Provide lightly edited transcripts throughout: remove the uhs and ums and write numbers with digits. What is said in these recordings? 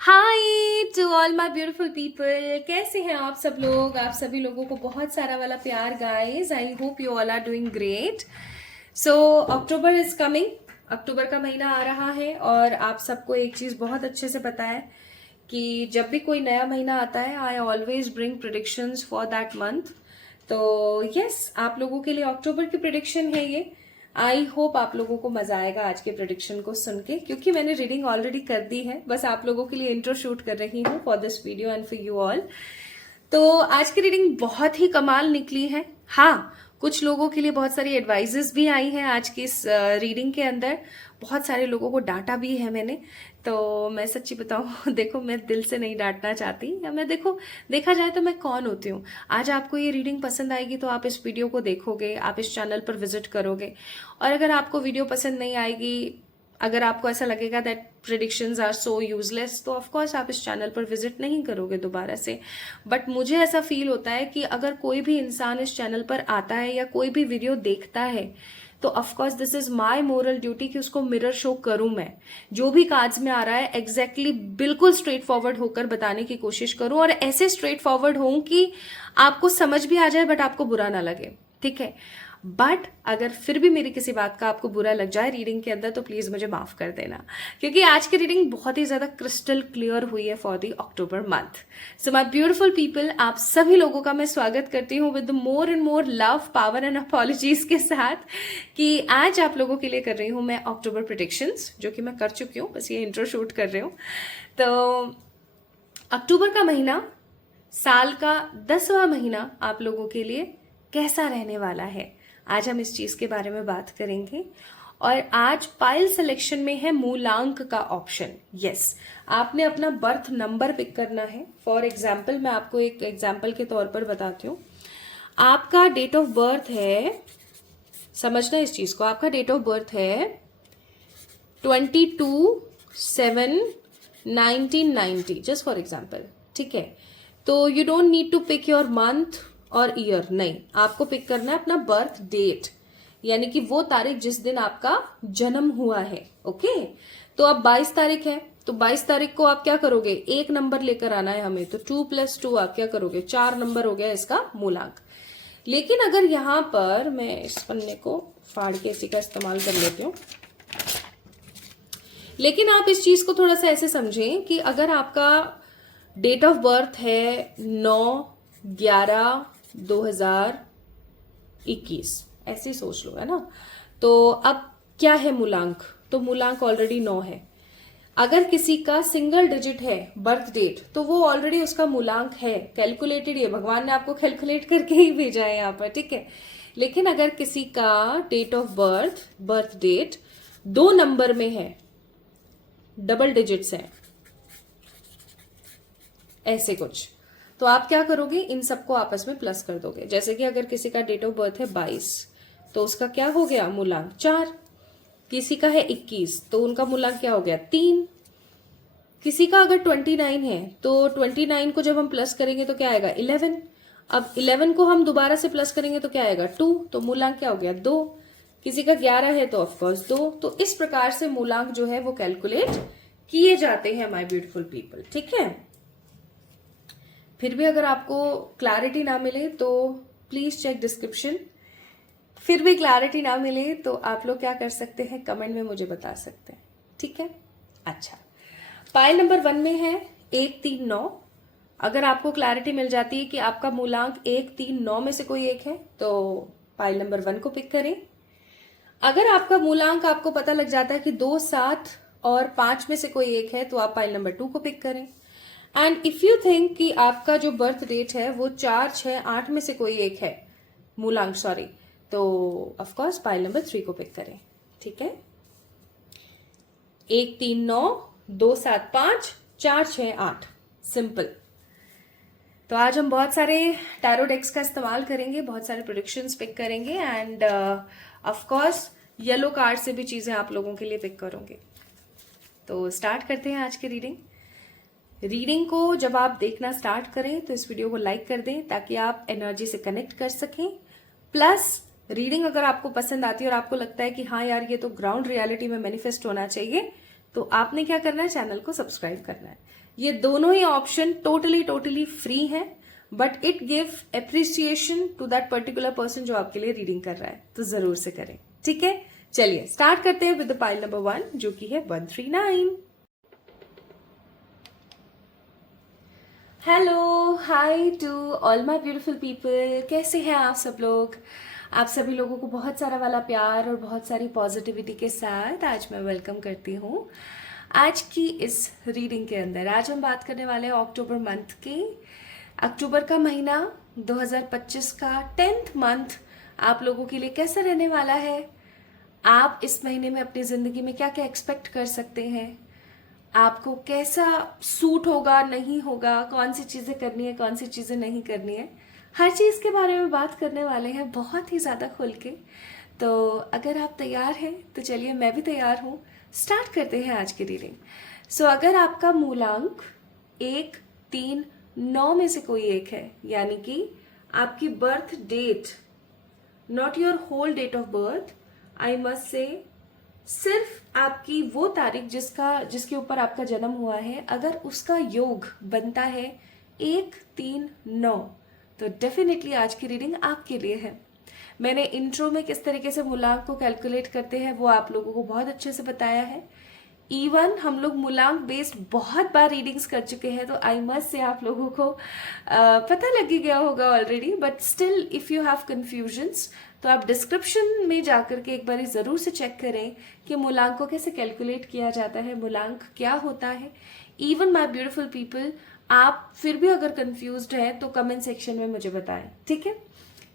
Hi to all my beautiful people, कैसे हैं आप सब लोग। आप सभी लोगों को बहुत सारा वाला प्यार guys. I hope you all are doing great. So October is coming. अक्टूबर का महीना आ रहा है और आप सबको एक चीज बहुत अच्छे से पता है कि जब भी कोई नया महीना आता है I always bring predictions for that month. तो यस, आप लोगों के लिए अक्टूबर की प्रिडिक्शन है ये। आई होप आप लोगों को मजा आएगा आज के प्रिडिक्शन को सुन के, क्योंकि मैंने रीडिंग ऑलरेडी कर दी है। बस आप लोगों के लिए इंट्रो शूट कर रही हूँ for this video and for you all. तो आज की रीडिंग बहुत ही कमाल निकली है। हाँ, कुछ लोगों के लिए बहुत सारी एडवाइजेस भी आई हैं आज की इस रीडिंग के अंदर। बहुत सारे लोगों को डांटा भी है मैंने। तो मैं सच्ची बताऊं देखो, मैं दिल से नहीं डांटना चाहती, या मैं देखा जाए तो मैं कौन होती हूँ। आज आपको ये रीडिंग पसंद आएगी तो आप इस वीडियो को देखोगे, आप इस चैनल पर विजिट करोगे। और अगर आपको वीडियो पसंद नहीं आएगी, अगर आपको ऐसा लगेगा that predictions are so useless, तो ऑफ कोर्स आप इस चैनल पर विजिट नहीं करोगे दोबारा से। बट मुझे ऐसा फील होता है कि अगर कोई भी इंसान इस चैनल पर आता है या कोई भी वीडियो देखता है, तो of course this is my moral duty कि उसको मिरर शो करूं। मैं जो भी कार्ड्स में आ रहा है एग्जैक्टली बिल्कुल स्ट्रेट फॉरवर्ड होकर बताने की कोशिश करूं, और ऐसे स्ट्रेट फॉरवर्ड हों कि आपको समझ भी आ जाए बट आपको बुरा ना लगे, ठीक है। बट अगर फिर भी मेरी किसी बात का आपको बुरा लग जाए रीडिंग के अंदर, तो प्लीज मुझे माफ कर देना, क्योंकि आज की रीडिंग बहुत ही ज्यादा क्रिस्टल क्लियर हुई है for the October month. So my beautiful people, आप सभी लोगों का मैं स्वागत करती हूँ with more and more love, power and apologies के साथ, कि आज आप लोगों के लिए कर रही हूँ मैं अक्टूबर प्रिडिक्शंस, जो कि मैं कर चुकी हूँ, बस ये इंट्रो शूट कर रही हूँ। तो अक्टूबर का महीना, साल का 10वां महीना आप लोगों के लिए कैसा रहने वाला है, आज हम इस चीज के बारे में बात करेंगे। और आज पाइल सिलेक्शन में है मूलांक का ऑप्शन। यस, आपने अपना बर्थ नंबर पिक करना है। फॉर एग्जाम्पल, मैं आपको एक एग्जाम्पल के तौर पर बताती हूँ। आपका डेट ऑफ बर्थ है, समझना इस चीज को, आपका डेट ऑफ बर्थ है 22/7/1990, जस्ट फॉर एग्जाम्पल, ठीक है। तो you don't need to pick your month और ईयर, नहीं, आपको पिक करना है अपना बर्थ डेट, यानी कि वो तारीख जिस दिन आपका जन्म हुआ है। ओके, तो अब 22 तारीख है, तो 22 तारीख को आप क्या करोगे, एक नंबर लेकर आना है हमें, तो 2 + 2 आप क्या करोगे, 4 नंबर हो गया इसका मूलांक। लेकिन अगर यहां पर मैं इस पन्ने को फाड़ के इसी का इस्तेमाल कर लेती हूँ, लेकिन आप इस चीज को थोड़ा सा ऐसे समझें कि अगर आपका डेट ऑफ बर्थ है 9/11/2021, ऐसे सोच लो, है ना। तो अब क्या है मूलांक, तो मूलांक ऑलरेडी 9 है। अगर किसी का सिंगल डिजिट है बर्थ डेट, तो वो ऑलरेडी उसका मूलांक है, कैलकुलेटेड, ये भगवान ने आपको कैलकुलेट करके ही भेजा है यहाँ पर, ठीक है। लेकिन अगर किसी का date of birth date 2 number में है, डबल डिजिट्स हैं, ऐसे कुछ, तो आप क्या करोगे, इन सबको आपस में प्लस कर दोगे। जैसे कि अगर किसी का डेट ऑफ बर्थ है 22, तो उसका क्या हो गया मूलांक 4। किसी का है 21, तो उनका मूलांक क्या हो गया 3। किसी का अगर 29 है, तो 29 को जब हम प्लस करेंगे तो क्या आएगा 11। अब 11 को हम दोबारा से प्लस करेंगे तो क्या आएगा 2, तो मूलांक क्या हो गया 2। किसी का 11 है तो ऑफकोर्स 2। तो इस प्रकार से मूलांक जो है वो कैलकुलेट किए जाते हैं माय ब्यूटीफुल पीपल, ठीक है। फिर भी अगर आपको क्लैरिटी ना मिले तो प्लीज चेक डिस्क्रिप्शन। फिर भी क्लैरिटी ना मिले तो आप लोग क्या कर सकते हैं, कमेंट में मुझे बता सकते हैं, ठीक है। अच्छा, पाइल नंबर 1 में है 139। अगर आपको क्लैरिटी मिल जाती है कि आपका मूलांक 139 में से कोई एक है, तो पाइल नंबर 1 को पिक करें। अगर आपका मूलांक आपको पता लग जाता है कि 2, 7 और 5 में से कोई एक है, तो आप पाइल नंबर 2 को पिक करें। एंड इफ यू थिंक कि आपका जो बर्थ डेट है वो 4, 6, 8 में से कोई एक है, मूलांक सॉरी, तो ऑफकोर्स पाइल नंबर 3 को पिक करें, ठीक है। 139, 2, 7, 5, 4, 6, 8, सिंपल। तो आज हम बहुत सारे टैरो डेक्स का इस्तेमाल करेंगे, बहुत सारे प्रेडिक्शंस पिक करेंगे, एंड ऑफकोर्स येलो कार्ड से भी चीजें आप लोगों के लिए पिक करूंगे। तो स्टार्ट करते हैं आज की रीडिंग को। जब आप देखना स्टार्ट करें तो इस वीडियो को लाइक कर दें ताकि आप एनर्जी से कनेक्ट कर सकें। प्लस रीडिंग अगर आपको पसंद आती है और आपको लगता है कि हाँ यार ये तो ग्राउंड रियलिटी में मैनिफेस्ट होना चाहिए, तो आपने क्या करना है, चैनल को सब्सक्राइब करना है। ये दोनों ही ऑप्शन टोटली फ्री हैं, but it give appreciation to that particular person जो आपके लिए रीडिंग कर रहा है, तो जरूर से करें। ठीक है, चलिए स्टार्ट करते हैं विद द पाइल नंबर 1 जो कि है 139। Hello, hi to all my beautiful people, कैसे हैं आप सब लोग? आप सभी लोगों को बहुत सारा वाला प्यार और बहुत सारी पॉजिटिविटी के साथ आज मैं वेलकम करती हूँ आज की इस रीडिंग के अंदर। आज हम बात करने वाले हैं अक्टूबर मंथ की। अक्टूबर का महीना 2025 का 10th मंथ आप लोगों के लिए कैसा रहने वाला है? आप इस महीने में अपनी जिंदगी में क्या क्या एक्सपेक्ट कर सकते हैं? आपको कैसा सूट होगा, नहीं होगा, कौन सी चीजें करनी है, कौन सी चीजें नहीं करनी है, हर चीज के बारे में बात करने वाले हैं बहुत ही ज्यादा खुल के। तो अगर आप तैयार हैं तो चलिए, मैं भी तैयार हूँ, स्टार्ट करते हैं आज की रीडिंग। सो अगर आपका मूलांक 1, 3, 9 में से कोई एक है, यानी कि आपकी birth date, not your whole date of birth, I must say सिर्फ आपकी वो तारीख जिसके ऊपर आपका जन्म हुआ है, अगर उसका योग बनता है 1, 3, 9, तो डेफिनेटली आज की रीडिंग आपके लिए है। मैंने इंट्रो में किस तरीके से मूलांक को कैलकुलेट करते हैं वो आप लोगों को बहुत अच्छे से बताया है। इवन हम लोग मूलांक बेस्ड बहुत बार रीडिंग्स कर चुके हैं, तो आई मस्ट से आप लोगों को पता लग ही गया होगा already, but still if you have confusions तो आप डिस्क्रिप्शन में जाकर के एक बार ज़रूर से चेक करें कि मूलांक को कैसे कैलकुलेट किया जाता है, मूलांक क्या होता है। इवन माय ब्यूटीफुल पीपल, आप फिर भी अगर कंफ्यूज्ड हैं तो कमेंट सेक्शन में मुझे बताएं, ठीक है?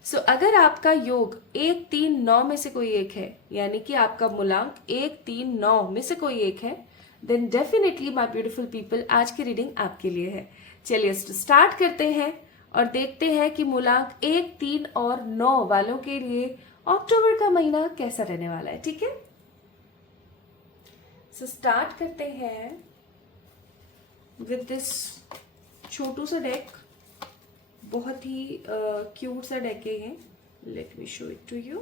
सो अगर आपका योग 1, 3, 9 में से कोई एक है, यानी कि आपका मूलांक 1, 3, 9 में से कोई एक है, then definitely my beautiful people आज की रीडिंग आपके लिए है। चलिए स्टार्ट करते हैं और देखते हैं कि मूलांक 1, 3 और 9 वालों के लिए अक्टूबर का महीना कैसा रहने वाला है। ठीक है, सो स्टार्ट करते हैं विद दिस छोटू सा डेक। बहुत ही क्यूट सा डेक है ये। Let me show it to you.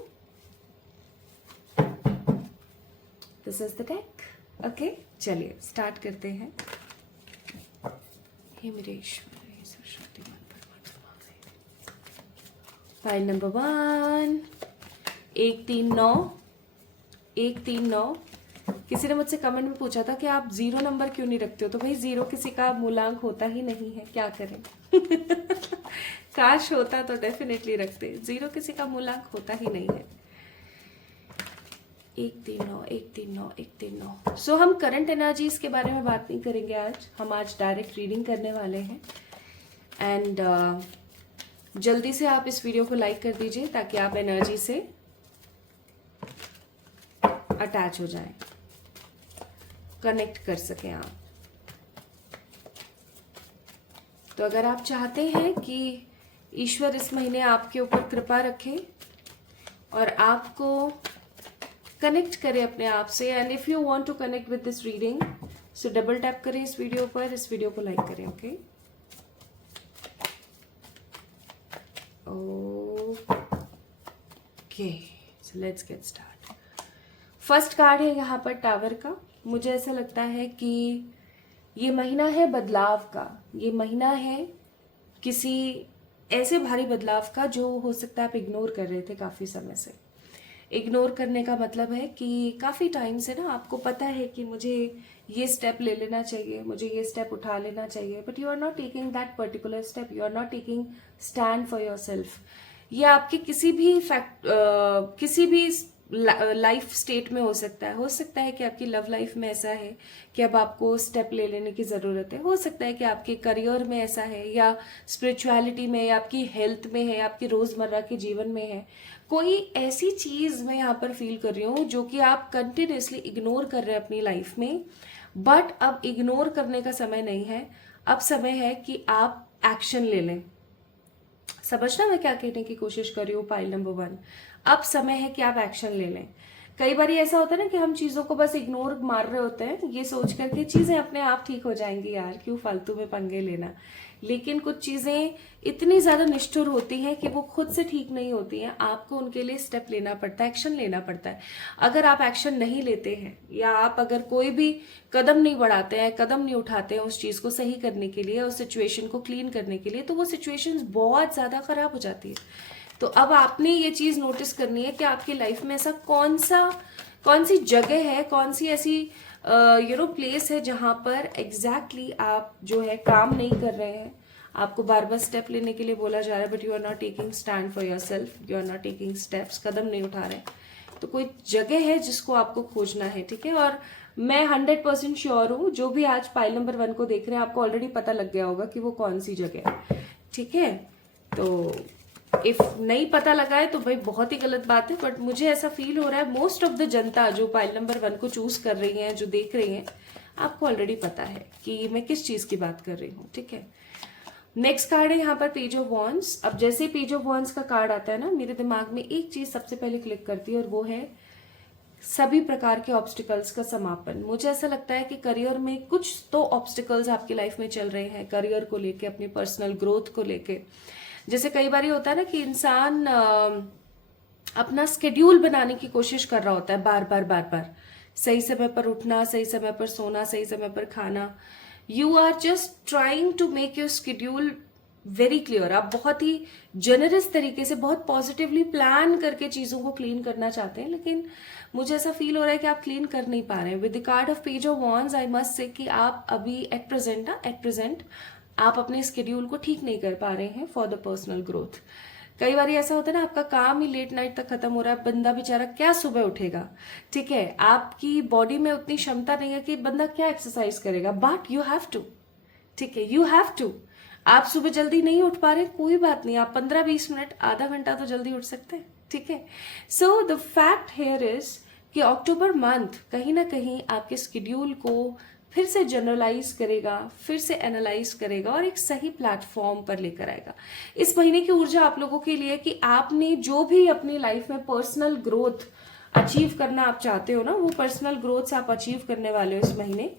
This is the deck. Okay, चलिए स्टार्ट करते हैं। हे मेरे ईश्वर, फाइल नंबर 1, 1, 3, 9, 1, 3, 9। किसी ने मुझसे कमेंट में पूछा था कि आप 0 नंबर क्यों नहीं रखते हो, तो भाई 0 किसी का मूलांक होता ही नहीं है, क्या करें। काश होता तो डेफिनेटली रखते, 0 किसी का मूलांक होता ही नहीं है। 1, 3, 9, 1, 3, 9, 1, 3, 9। सो हम करंट एनर्जीज के बारे में बात नहीं करेंगे आज, हम आज डायरेक्ट रीडिंग करने वाले हैं। एंड जल्दी से आप इस वीडियो को लाइक कर दीजिए ताकि आप एनर्जी से अटैच हो जाएं, कनेक्ट कर सकें आप। तो अगर आप चाहते हैं कि ईश्वर इस महीने आपके ऊपर कृपा रखे और आपको कनेक्ट करे अपने आप से, and if you want to connect with this reading, so double tap करें इस वीडियो पर, इस वीडियो को लाइक करें। Okay, okay, so let's get start. First card है यहाँ पर टावर का। मुझे ऐसा लगता है कि ये महीना है बदलाव का, ये महीना है किसी ऐसे भारी बदलाव का जो हो सकता है आप इग्नोर कर रहे थे काफी समय से। इग्नोर करने का मतलब है कि काफी टाइम से ना आपको पता है कि मुझे ये स्टेप ले लेना चाहिए, मुझे ये स्टेप उठा लेना चाहिए, but you are not taking that particular step, you are not taking stand for yourself. ये आपके किसी भी लाइफ स्टेट में हो सकता है कि आपकी लव लाइफ में ऐसा है कि अब आपको स्टेप ले लेने की ज़रूरत है। हो सकता है कि आपके करियर में ऐसा है, या स्पिरिचुअलिटी में, या आपकी हेल्थ में है, आपके रोज़मर्रा के जीवन में है। कोई ऐसी चीज़ मैं यहाँ पर फील कर रही हूँ जो कि आप कंटिन्यूसली इग्नोर कर रहे हैं अपनी लाइफ में, बट अब इग्नोर करने का समय नहीं है, अब समय है कि आप एक्शन ले लें। समझना मैं क्या कहने की कोशिश कर रही हूँ पाइल नंबर 1। अब समय है कि आप एक्शन ले लें। कई बार ऐसा होता है ना कि हम चीज़ों को बस इग्नोर मार रहे होते हैं ये सोच करके चीज़ें अपने आप ठीक हो जाएंगी, यार क्यों फालतू में पंगे लेना। लेकिन कुछ चीज़ें इतनी ज़्यादा निष्ठुर होती हैं कि वो खुद से ठीक नहीं होती हैं, आपको उनके लिए स्टेप लेना पड़ता है, एक्शन लेना पड़ता है। अगर आप एक्शन नहीं लेते हैं या आप अगर कोई भी कदम नहीं बढ़ाते हैं, कदम नहीं उठाते हैं उस चीज़ को सही करने के लिए, उस सिचुएशन को क्लीन करने के लिए, तो वो सिचुएशंस बहुत ज़्यादा ख़राब हो जाती है। तो अब आपने ये चीज़ नोटिस करनी है कि आपकी लाइफ में ऐसा कौन सी जगह है, कौन सी ऐसी प्लेस है जहां पर एग्जैक्टली आप जो है काम नहीं कर रहे हैं। आपको बार बार स्टेप लेने के लिए बोला जा रहा है but you are not taking stand for yourself, you are not taking steps, कदम नहीं उठा रहे। तो कोई जगह है जिसको आपको खोजना है, ठीक है। और मैं 100% श्योर हूँ जो भी आज पाइल नंबर 1 को देख रहे हैं आपको ऑलरेडी पता लग गया होगा कि वो कौन सी जगह है, ठीक है। तो इफ नहीं पता लगा है तो भाई बहुत ही गलत बात है, बट मुझे ऐसा फील हो रहा है मोस्ट ऑफ द जनता जो पाइल नंबर 1 को चूज कर रही है, जो देख रही है, आपको ऑलरेडी पता है कि मैं किस चीज की बात कर रही हूँ, ठीक है। नेक्स्ट कार्ड है यहाँ पर पेज ऑफ वॉन्ड्स। अब जैसे पेज ऑफ वॉन्ड्स का कार्ड आता है ना, मेरे दिमाग में एक चीज सबसे पहले क्लिक करती है और वो है सभी प्रकार के ऑब्स्टिकल्स का समापन। मुझे ऐसा लगता है कि करियर में कुछ तो ऑब्स्टिकल्स आपकी लाइफ में चल रहे हैं, करियर को लेके, अपनी पर्सनल ग्रोथ को लेके। जैसे कई बार होता है ना कि इंसान अपना स्केड्यूल बनाने की कोशिश कर रहा होता है बार बार, सही समय पर उठना, सही समय पर सोना, सही समय पर खाना। You are just trying to make your schedule very clear. आप बहुत ही जेनरस तरीके से, बहुत पॉजिटिवली प्लान करके चीजों को क्लीन करना चाहते हैं, लेकिन मुझे ऐसा फील हो रहा है कि आप क्लीन कर नहीं पा रहे हैं। With the card of page of wands I must से कि आप अभी एट प्रेजेंट आप अपने स्केड्यूल को ठीक नहीं कर पा रहे हैं फॉर द पर्सनल ग्रोथ। कई बार ऐसा होता है ना, आपका काम ही लेट नाइट तक खत्म हो रहा है, बंदा बेचारा क्या सुबह उठेगा, ठीक है। आपकी बॉडी में उतनी क्षमता नहीं है कि बंदा क्या एक्सरसाइज करेगा, बट यू हैव टू, ठीक है, यू हैव टू। आप सुबह जल्दी नहीं उठ पा रहे, कोई बात नहीं, आप 15-20 मिनट, आधा घंटा तो जल्दी उठ सकते हैं, ठीक है। So the fact here is कि अक्टूबर मंथ कहीं ना कहीं आपके स्केड्यूल को फिर से जनरलाइज करेगा, फिर से एनालाइज करेगा और एक सही प्लेटफॉर्म पर लेकर आएगा। इस महीने की ऊर्जा आप लोगों के लिए कि आपने जो भी अपनी लाइफ में पर्सनल ग्रोथ अचीव करना आप चाहते हो ना, वो पर्सनल ग्रोथ आप अचीव करने वाले हो इस महीने,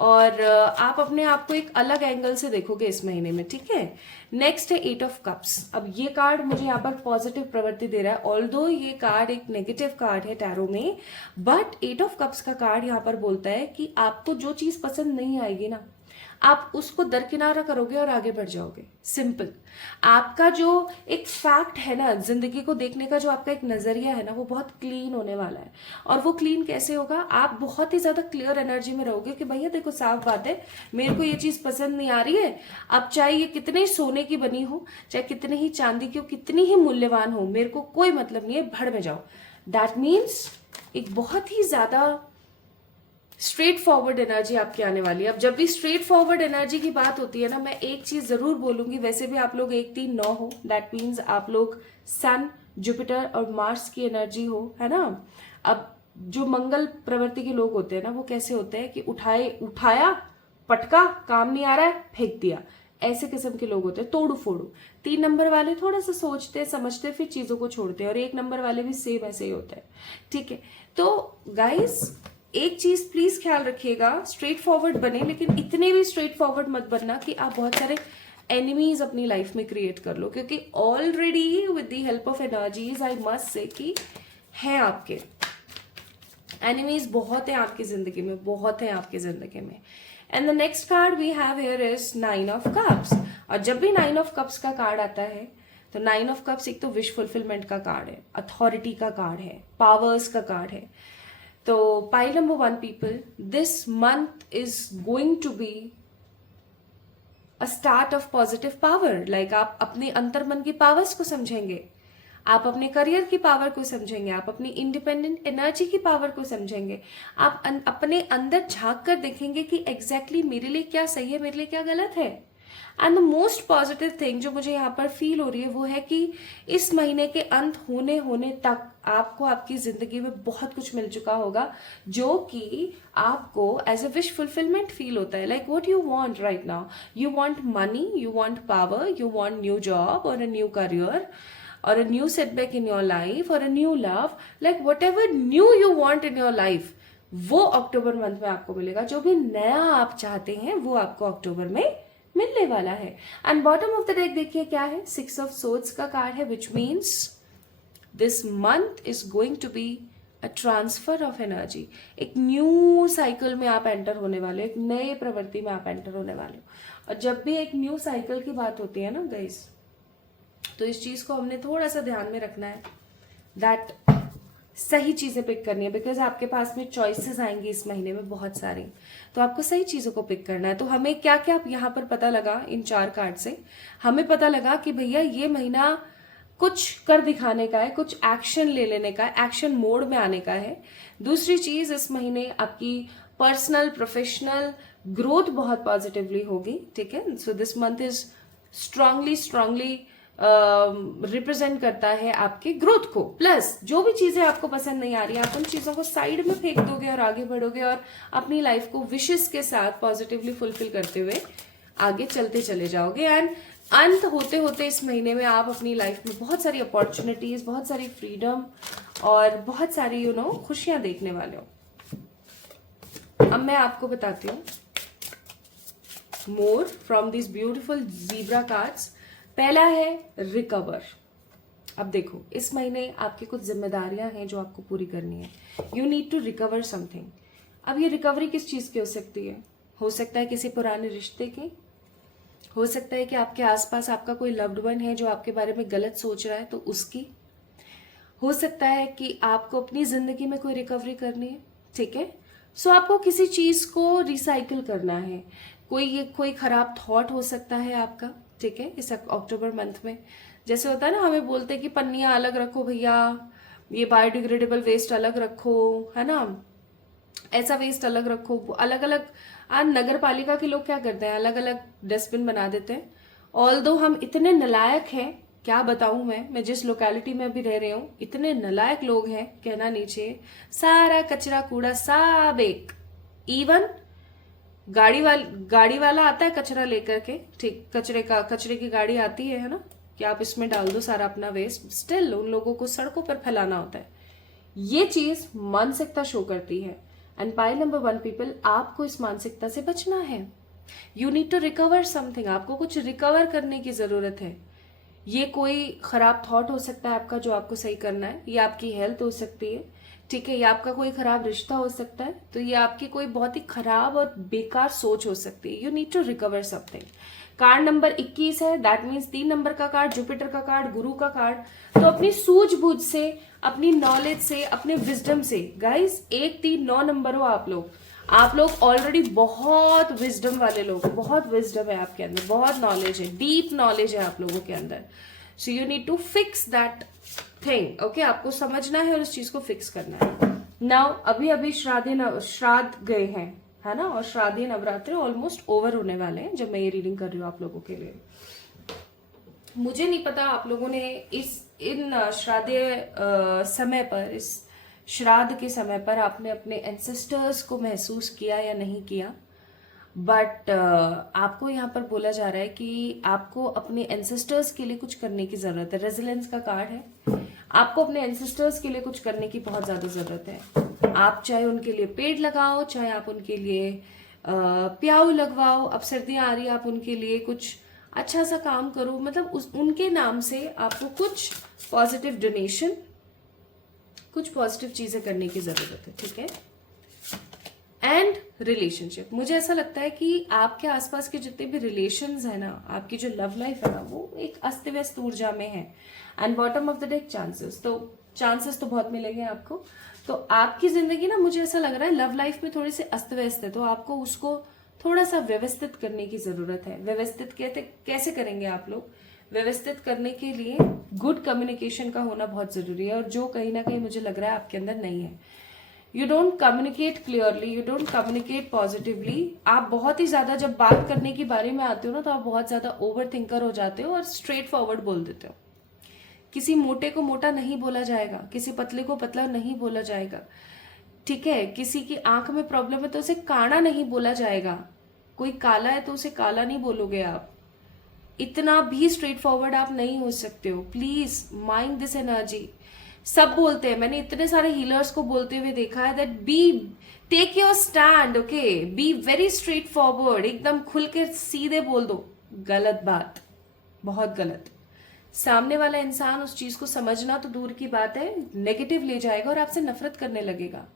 और आप अपने आप को एक अलग एंगल से देखोगे इस महीने में, ठीक है। नेक्स्ट है 8 ऑफ कप्स। अब ये कार्ड मुझे यहाँ पर पॉजिटिव प्रवृत्ति दे रहा है, ऑल्दो ये कार्ड एक नेगेटिव कार्ड है टैरो में, बट 8 ऑफ कप्स का कार्ड यहाँ पर बोलता है कि आपको जो चीज पसंद नहीं आएगी ना, आप उसको दरकिनारा करोगे और आगे बढ़ जाओगे। सिंपल। आपका जो एक फैक्ट है ना, जिंदगी को देखने का जो आपका एक नजरिया है ना, वो बहुत क्लीन होने वाला है। और वो क्लीन कैसे होगा, आप बहुत ही ज्यादा क्लियर एनर्जी में रहोगे कि भैया देखो साफ बात है, मेरे को ये चीज पसंद नहीं आ रही है। अब चाहे ये कितने ही सोने की बनी हो, चाहे कितने ही चांदी की हो, कितनी ही मूल्यवान हो, मेरे को कोई मतलब नहीं है, भड़ में जाओ। दैट मीन्स एक बहुत ही ज्यादा स्ट्रेट फॉरवर्ड एनर्जी आपकी आने वाली है। अब जब भी स्ट्रेट फॉरवर्ड एनर्जी की बात होती है ना, मैं एक चीज जरूर बोलूंगी, वैसे भी आप लोग 1-3-9 हो, दैट मीन्स आप लोग सन, जुपिटर और मार्स की एनर्जी हो, है ना। अब जो मंगल प्रवृत्ति के लोग होते हैं ना, वो कैसे होते हैं कि उठाया पटका, काम नहीं आ रहा है, फेंक दिया, ऐसे किस्म के लोग होते हैं, तोड़ू फोड़ू। 3 नंबर वाले थोड़ा सा सोचते समझते फिर चीजों को छोड़ते हैं, और 1 नंबर वाले भी सेम ऐसे ही होते हैं, ठीक है। तो गाइस एक चीज प्लीज ख्याल रखिएगा, स्ट्रेट फॉरवर्ड बने, लेकिन इतने भी स्ट्रेट फॉरवर्ड मत बनना कि आप बहुत सारे एनिमीज अपनी लाइफ में क्रिएट कर लो, क्योंकि already with the help of energies I must से कि हैं आपके एनिमीज, बहुत है आपकी जिंदगी में, बहुत है आपकी जिंदगी में। And the next card we have here is 9 of cups. और जब भी 9 ऑफ कप्स का कार्ड आता है तो 9 ऑफ कप्स एक तो विश फुलफिलमेंट का कार्ड है, अथॉरिटी का कार्ड है, पावर्स का कार्ड है। तो pile number 1 people, this month is going to be a start of positive power. Like आप अपने अंतर्मन की पावर्स को समझेंगे, आप अपने करियर की पावर को समझेंगे, आप अपनी इंडिपेंडेंट एनर्जी की पावर को समझेंगे, आप अपने अंदर झांक कर देखेंगे कि एग्जैक्टली मेरे लिए क्या सही है, मेरे लिए क्या गलत है। And the most positive thing जो मुझे यहाँ पर फील हो रही है वो है कि इस महीने के अंत होने तक आपको आपकी जिंदगी में बहुत कुछ मिल चुका होगा, जो कि आपको as a wish fulfilment feel होता है। Like what you want right now, you want money, you want power, you want new job और a new career, or a new setback in your life or a new love, like whatever new you want in your life, वो अक्टूबर month में आपको मिलेगा. जो भी नया आप चाहते हैं वो आपको अक्टूबर में मिलने वाला है. And bottom of the deck देखिए क्या है, 6 ऑफ सोर्ड्स का कार्ड है, which means this month is going to be a transfer of energy. एक न्यू साइकिल में आप एंटर होने वाले हो, एक नए प्रवृत्ति में आप एंटर होने वाले हो. और जब भी एक न्यू साइकिल की बात होती है ना गाइस, तो इस चीज को हमने थोड़ा सा ध्यान में रखना है, दैट सही चीजें पिक करनी है, बिकॉज आपके पास में चॉइसेस आएंगी इस महीने में बहुत सारी, तो आपको सही चीजों को पिक करना है. तो हमें क्या क्या यहाँ पर पता लगा इन 4 कार्ड से, हमें पता लगा कि भैया ये महीना कुछ कर दिखाने का है, कुछ एक्शन ले लेने का है, एक्शन मोड में आने का है. दूसरी चीज, इस महीने आपकी पर्सनल प्रोफेशनल ग्रोथ बहुत पॉजिटिवली होगी. ठीक है, so this month is strongly represent करता है आपके ग्रोथ को. प्लस जो भी चीजें आपको पसंद नहीं आ रही, आप उन चीजों को साइड में फेंक दोगे और आगे बढ़ोगे और अपनी लाइफ को विशेस के साथ पॉजिटिवली फुलफिल करते हुए आगे चलते चले जाओगे. एंड अंत होते होते इस महीने में आप अपनी लाइफ में बहुत सारी अपॉर्चुनिटीज, बहुत सारी फ्रीडम और बहुत सारी खुशियां देखने वाले हो. अब मैं आपको बताती हूँ more from this beautiful zebra cards. पहला है रिकवर. अब देखो, इस महीने आपकी कुछ जिम्मेदारियां हैं जो आपको पूरी करनी है. You need to recover something. अब ये रिकवरी किस चीज की हो सकती है? हो सकता है किसी पुराने रिश्ते की, हो सकता है कि आपके आसपास आपका कोई लव्ड वन है जो आपके बारे में गलत सोच रहा है तो उसकी, हो सकता है कि आपको अपनी जिंदगी में कोई रिकवरी करनी है. ठीक है, सो आपको किसी चीज को रिसाइकिल करना है. कोई खराब थॉट हो सकता है आपका. ठीक है, इस अक्टूबर मंथ में जैसे होता है ना, हमें बोलते हैं कि पन्नियां अलग रखो भैया, ये बायोडिग्रेडेबल वेस्ट अलग रखो, है ना, ऐसा वेस्ट अलग रखो. अलग अलग नगर पालिका के लोग क्या करते हैं, अलग अलग डस्टबिन बना देते हैं. ऑल्दो हम इतने नालायक हैं, क्या बताऊं मैं जिस लोकेलिटी में अभी रह रही हूँ, इतने नालायक लोग हैं कहना नीचे. सारा कचरा कूड़ा सब एक, इवन गाड़ी वाला आता है कचरा लेकर के, ठीक, कचरे की गाड़ी आती है ना, कि आप इसमें डाल दो सारा अपना वेस्ट, स्टिल उन लोगों को सड़कों पर फैलाना होता है. ये चीज मानसिकता शो करती है. एंड पाइल नंबर 1 पीपल, आपको इस मानसिकता से बचना है. You need to recover something. आपको कुछ रिकवर करने की जरूरत है. ये कोई खराब थॉट हो सकता है आपका जो आपको सही करना है, ये आपकी हेल्थ हो सकती है. ठीक है, ये आपका कोई खराब रिश्ता हो सकता है, तो ये आपकी कोई बहुत ही खराब और बेकार सोच हो सकती है. You need to recover something. Card number 21 है, दैट मीन्स 3 नंबर का कार्ड, जुपिटर का कार्ड, गुरु का कार्ड. तो अपनी सूझबूझ से, अपनी नॉलेज से, अपने विजडम से, गाइस 1 3 9 नंबर हो आप लोग ऑलरेडी बहुत विजडम वाले लोग, बहुत विजडम है आपके अंदर, बहुत नॉलेज है, डीप नॉलेज है आप लोगों के अंदर. So you need to fix that thing. Okay, आपको समझना है और उस चीज को फिक्स करना है. नाउ अभी श्राद्ध गए हैं, है ना, और श्राद्धीय नवरात्रि ऑलमोस्ट ओवर होने वाले हैं जब मैं ये रीडिंग कर रही हूँ आप लोगों के लिए. मुझे नहीं पता आप लोगों ने इन श्राद्धीय समय पर, इस श्राद्ध के समय पर आपने अपने एंसेस्टर्स को महसूस किया या नहीं किया, बट आपको यहाँ पर बोला जा रहा है कि आपको अपने एंसेस्टर्स के लिए कुछ करने की जरूरत है. रेजिलेंस का कार्ड है. आपको अपने एंसेस्टर्स के लिए कुछ करने की बहुत ज्यादा जरूरत है. आप चाहे उनके लिए पेड़ लगाओ, चाहे आप उनके लिए प्याऊ लगवाओ, अब सर्दियां आ रही है, आप उनके लिए कुछ अच्छा सा काम करो. मतलब उनके नाम से आपको कुछ पॉजिटिव डोनेशन, कुछ पॉजिटिव चीजें करने की जरूरत है. ठीक है. एंड रिलेशनशिप, मुझे ऐसा लगता है कि आपके आसपास के जितने भी रिलेशंस है ना, आपकी जो लव लाइफ है ना, वो एक अस्त व्यस्त ऊर्जा में है. And bottom of the deck chances तो बहुत मिलेंगे आपको. तो आपकी जिंदगी ना, मुझे ऐसा लग रहा है लव लाइफ में थोड़ी सी अस्त व्यस्त है, तो आपको उसको थोड़ा सा व्यवस्थित करने की जरूरत है. व्यवस्थित कैसे करेंगे आप लोग? व्यवस्थित करने के लिए गुड कम्युनिकेशन का होना बहुत जरूरी है, और जो कहीं ना कहीं मुझे लग रहा है आपके अंदर नहीं है. You don't communicate clearly, you don't communicate positively. आप बहुत ही ज्यादा, जब बात करने के बारे में आते हो ना, तो आप बहुत ज्यादा ओवर थिंकर हो जाते हो और स्ट्रेट फॉरवर्ड बोल देते हो. किसी मोटे को मोटा नहीं बोला जाएगा, किसी पतले को पतला नहीं बोला जाएगा. ठीक है, किसी की आंख में प्रॉब्लम है तो उसे काना नहीं बोला जाएगा. कोई काला है तो उसे काला नहीं बोलोगे आप. इतना भी स्ट्रेट फॉरवर्ड आप नहीं हो सकते हो. Please mind this energy. सब बोलते हैं, मैंने इतने सारे हीलर्स को बोलते हुए देखा है that be take your stand, okay, be very straightforward, एकदम खुल के सीधे बोल दो. गलत बात, बहुत गलत. सामने वाला इंसान उस चीज को समझना तो दूर की बात है, नेगेटिव ले जाएगा और आपसे नफरत करने लगेगा.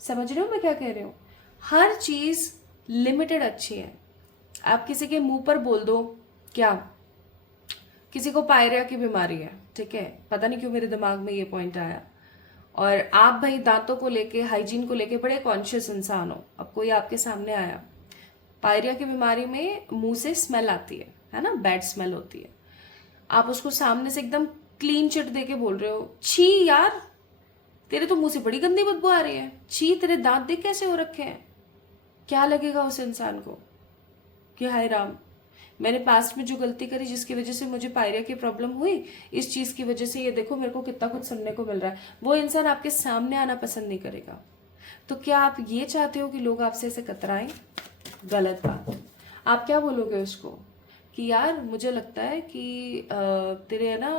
समझ रहे हो मैं क्या कह रही हूँ? हर चीज लिमिटेड अच्छी है. आप किसी के मुंह पर बोल दो, क्या किसी को पायरिया की बीमारी है, ठीक है, पता नहीं क्यों मेरे दिमाग में ये पॉइंट आया, और आप भाई दांतों को लेके, हाइजीन को लेके बड़े कॉन्शियस इंसान हो. अब कोई आपके सामने आया, पायरिया की बीमारी में मुंह से स्मेल आती है ना, बैड स्मेल होती है. आप उसको सामने से एकदम क्लीन चिट दे के बोल रहे हो, छी यार तेरे तो मुंह से बड़ी गंदी बदबू आ रही है, छी तेरे दांत देख कैसे हो रखे हैं. क्या लगेगा उस इंसान को कि हाय राम, मैंने पास्ट में जो गलती करी जिसकी वजह से मुझे पायरिया की प्रॉब्लम हुई, इस चीज की वजह से ये देखो मेरे को कितना कुछ सुनने को मिल रहा है. वो इंसान आपके सामने आना पसंद नहीं करेगा. तो क्या आप ये चाहते हो कि लोग आपसे ऐसे कतराएं? गलत बात. आप क्या बोलोगे उसको कि यार मुझे लगता है कि तेरे है ना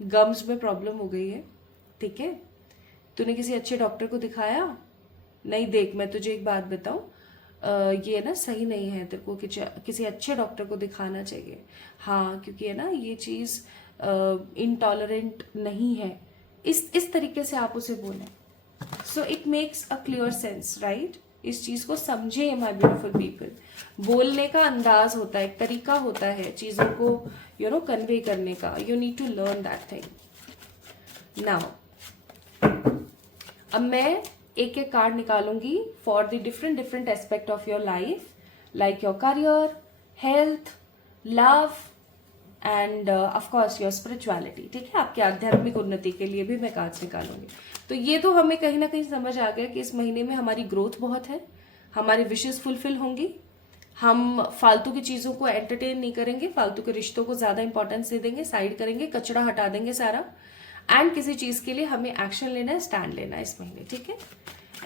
गम्स में प्रॉब्लम हो गई है, ठीक है, तूने किसी अच्छे डॉक्टर को दिखाया? नहीं, देख मैं तुझे एक बात बताऊं, ये ना सही नहीं है, तेरे को किसी अच्छे डॉक्टर को दिखाना चाहिए. हाँ, क्योंकि है ना ये चीज़ इंटॉलरेंट नहीं है. इस तरीके से आप उसे बोलें. So it makes a clear sense, right? इस चीज़ को समझे माय ब्यूटीफुल पीपल. बोलने का अंदाज होता है, एक तरीका होता है चीज़ों को कन्वे करने का. You need to learn that thing. Now अब मैं एक एक कार्ड निकालूंगी for the different different aspect of your life, like your career, health, love and of course your spirituality. ठीक है, आपकी आध्यात्मिक उन्नति के लिए भी मैं कार्ड्स निकालूंगी. तो ये तो हमें कहीं ना कहीं समझ आ गया कि इस महीने में हमारी ग्रोथ बहुत है, हमारी विशेष फुलफिल होंगी, हम फालतू की चीज़ों को एंटरटेन नहीं करेंगे, फालतू के रिश्तों को ज़्यादा इंपॉर्टेंस दे देंगे, साइड करेंगे, कचरा हटा देंगे सारा, एंड किसी चीज़ के लिए हमें एक्शन लेना है, स्टैंड लेना है इस महीने. ठीक है,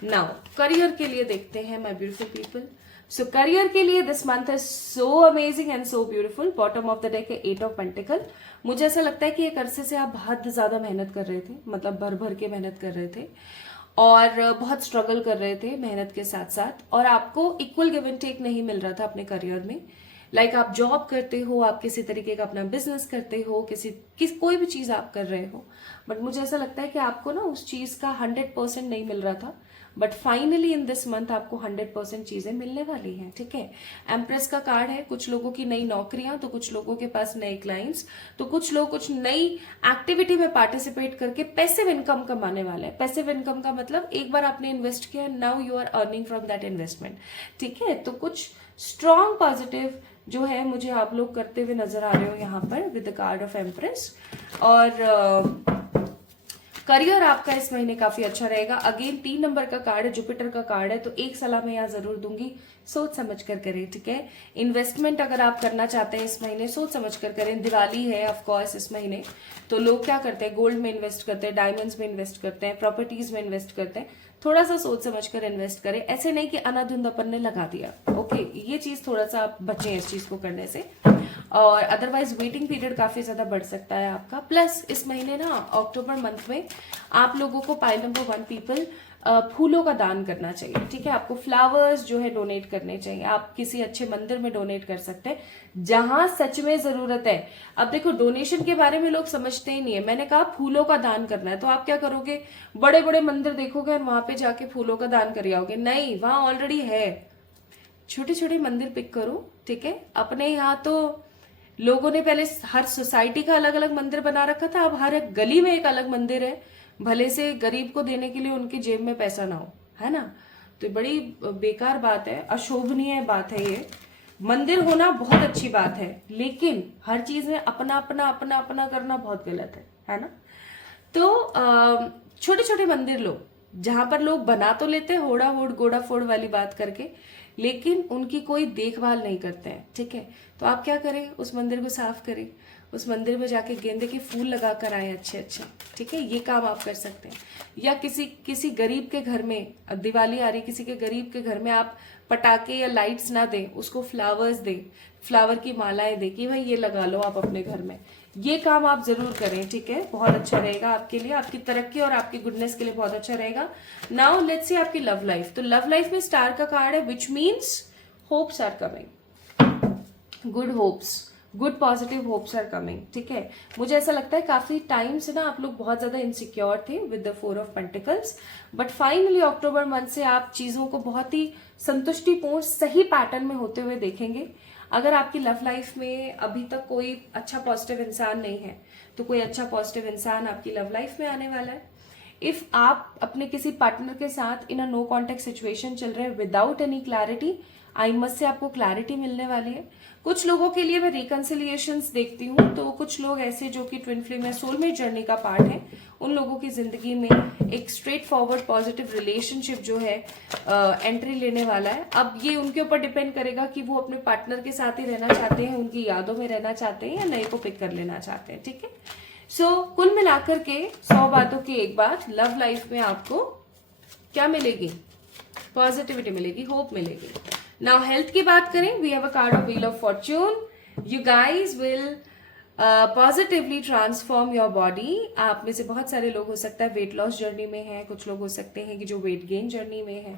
नाउ करियर के लिए देखते हैं my beautiful people. So career के लिए this month is so amazing and so beautiful. Bottom of the deck है 8 ऑफ पेंटिकल. मुझे ऐसा लगता है कि एक अरसे से आप बहुत ज़्यादा मेहनत कर रहे थे, मतलब भर भर के मेहनत कर रहे थे और बहुत स्ट्रगल कर रहे थे मेहनत के साथ साथ, और आपको इक्वल गिव एंड टेक नहीं मिल रहा था अपने करियर में. लाइक आप जॉब करते हो, आप किसी तरीके का अपना बिजनेस करते हो, कोई भी चीज़ आप कर रहे हो, बट मुझे ऐसा लगता है कि आपको ना उस चीज़ का 100% नहीं मिल रहा था. But finally in this month आपको 100% चीजें मिलने वाली हैं. ठीक है, एम्प्रेस का कार्ड है. कुछ लोगों की नई नौकरियां, तो कुछ लोगों के पास नए क्लाइंट्स, तो कुछ लोग कुछ नई एक्टिविटी में पार्टिसिपेट करके पैसिव इनकम कमाने वाले हैं. पैसिव इनकम का मतलब एक बार आपने इन्वेस्ट किया, now you are earning from that investment. ठीक है, तो कुछ स्ट्रॉन्ग पॉजिटिव जो है मुझे आप लोग करते हुए नजर आ रहे हो यहाँ पर with the card of empress. और करियर आपका इस महीने काफी अच्छा रहेगा. अगेन 3 नंबर का कार्ड है, जुपिटर का कार्ड है, तो एक सलाह मैं यहाँ जरूर दूंगी, सोच समझ कर करें. ठीक है, इन्वेस्टमेंट अगर आप करना चाहते हैं इस महीने, सोच समझ कर करें. दिवाली है ऑफ कोर्स इस महीने, तो लोग क्या करते हैं, गोल्ड में इन्वेस्ट करते हैं, डायमंड्स में इन्वेस्ट करते हैं, प्रॉपर्टीज में इन्वेस्ट करते हैं. थोड़ा सा सोच समझ कर इन्वेस्ट करें, ऐसे नहीं कि अनाधुंध अपन ने लगा दिया. ओके, ये चीज थोड़ा सा आप बचें इस चीज को करने से. और अदरवाइज वेटिंग पीरियड काफी ज्यादा बढ़ सकता है आपका. प्लस इस महीने ना अक्टूबर मंथ में आप लोगों को पाइल नंबर 1 पीपल फूलों का दान करना चाहिए. ठीक है, आपको फ्लावर्स जो है डोनेट करने चाहिए. आप किसी अच्छे मंदिर में डोनेट कर सकते हैं जहां सच में जरूरत है. अब देखो, डोनेशन के बारे में लोग समझते ही नहीं है. मैंने कहा फूलों का दान करना है, तो आप क्या करोगे, बड़े बड़े मंदिर देखोगे और वहां पे जाके फूलों का दान कर आओगे. नहीं, वहां ऑलरेडी है. छोटे छोटे मंदिर पिक करो. ठीक है, अपने यहाँ तो लोगों ने पहले हर सोसाइटी का अलग अलग मंदिर बना रखा था, अब हर एक गली में एक अलग मंदिर है, भले से गरीब को देने के लिए उनकी जेब में पैसा ना हो, है ना. तो बड़ी बेकार बात है, अशोभनीय बात है ये. मंदिर होना बहुत अच्छी बात है, लेकिन हर चीज में अपना अपना अपना अपना करना बहुत गलत है ना. तो छोटे छोटे मंदिर लो जहां पर लोग बना तो लेते हैं होड़ा होड़ गोड़ा फोड़ वाली बात करके, लेकिन उनकी कोई देखभाल नहीं करते हैं. ठीक है, तो आप क्या करें, उस मंदिर को साफ करें, उस मंदिर में जाके गेंदे के फूल लगा कर आए अच्छे अच्छे. ठीक है, ये काम आप कर सकते हैं. या किसी गरीब के घर में, दिवाली आ रही, किसी के गरीब के घर में आप पटाखे या लाइट्स ना दे, उसको फ्लावर्स दे, फ्लावर की मालाएं दे कि भाई ये लगा लो आप अपने घर में। ये काम आप जरूर करें, ठीक है, बहुत अच्छा रहेगा आपके लिए, आपकी तरक्की और आपकी गुडनेस के लिए बहुत अच्छा रहेगा। नाउ लेट्स सी आपकी लव लाइफ। तो लव लाइफ में स्टार का कार्ड है, which means hopes are coming, good hopes, good positive hopes are coming, ठीक है। मुझे ऐसा लगता है काफी टाइम से ना आप लोग बहुत ज्यादा इनसिक्योर थे with the 4 of pentacles, but finally October month से आप चीजों को बहुत ही संतुष्टिपूर्ण सही पैटर्न में होते हुए देखेंगे। अगर आपकी लव लाइफ में अभी तक कोई अच्छा पॉजिटिव इंसान नहीं है, तो कोई अच्छा पॉजिटिव इंसान आपकी लव लाइफ में आने वाला है। इफ आप अपने किसी पार्टनर के साथ इन अ नो कॉन्टेक्ट सिचुएशन चल रहे हैं विदाउट एनी क्लैरिटी, आई मस्ट से आपको क्लैरिटी मिलने वाली है। कुछ लोगों के लिए मैं रिकंसिलिएशंस देखती हूँ, तो कुछ लोग ऐसे जो कि ट्विन फ्लेम या सोलमेट जर्नी का पार्ट है, उन लोगों की जिंदगी में एक स्ट्रेट फॉरवर्ड पॉजिटिव रिलेशनशिप जो है एंट्री लेने वाला है। अब ये उनके ऊपर डिपेंड करेगा कि वो अपने पार्टनर के साथ ही रहना चाहते हैं, उनकी यादों में रहना चाहते हैं, या नए को पिक कर लेना चाहते हैं, ठीक है। सो कुल मिलाकर के 100 बातों की एक बात, लव लाइफ में आपको क्या मिलेगी? पॉजिटिविटी मिलेगी, होप मिलेगी। नाउ हेल्थ की बात करें, we have a card of wheel of fortune. You guys will positively transform your body. आप में से बहुत सारे लोग हो सकता है वेट लॉस जर्नी में है, कुछ लोग हो सकते हैं कि जो वेट गेन जर्नी में है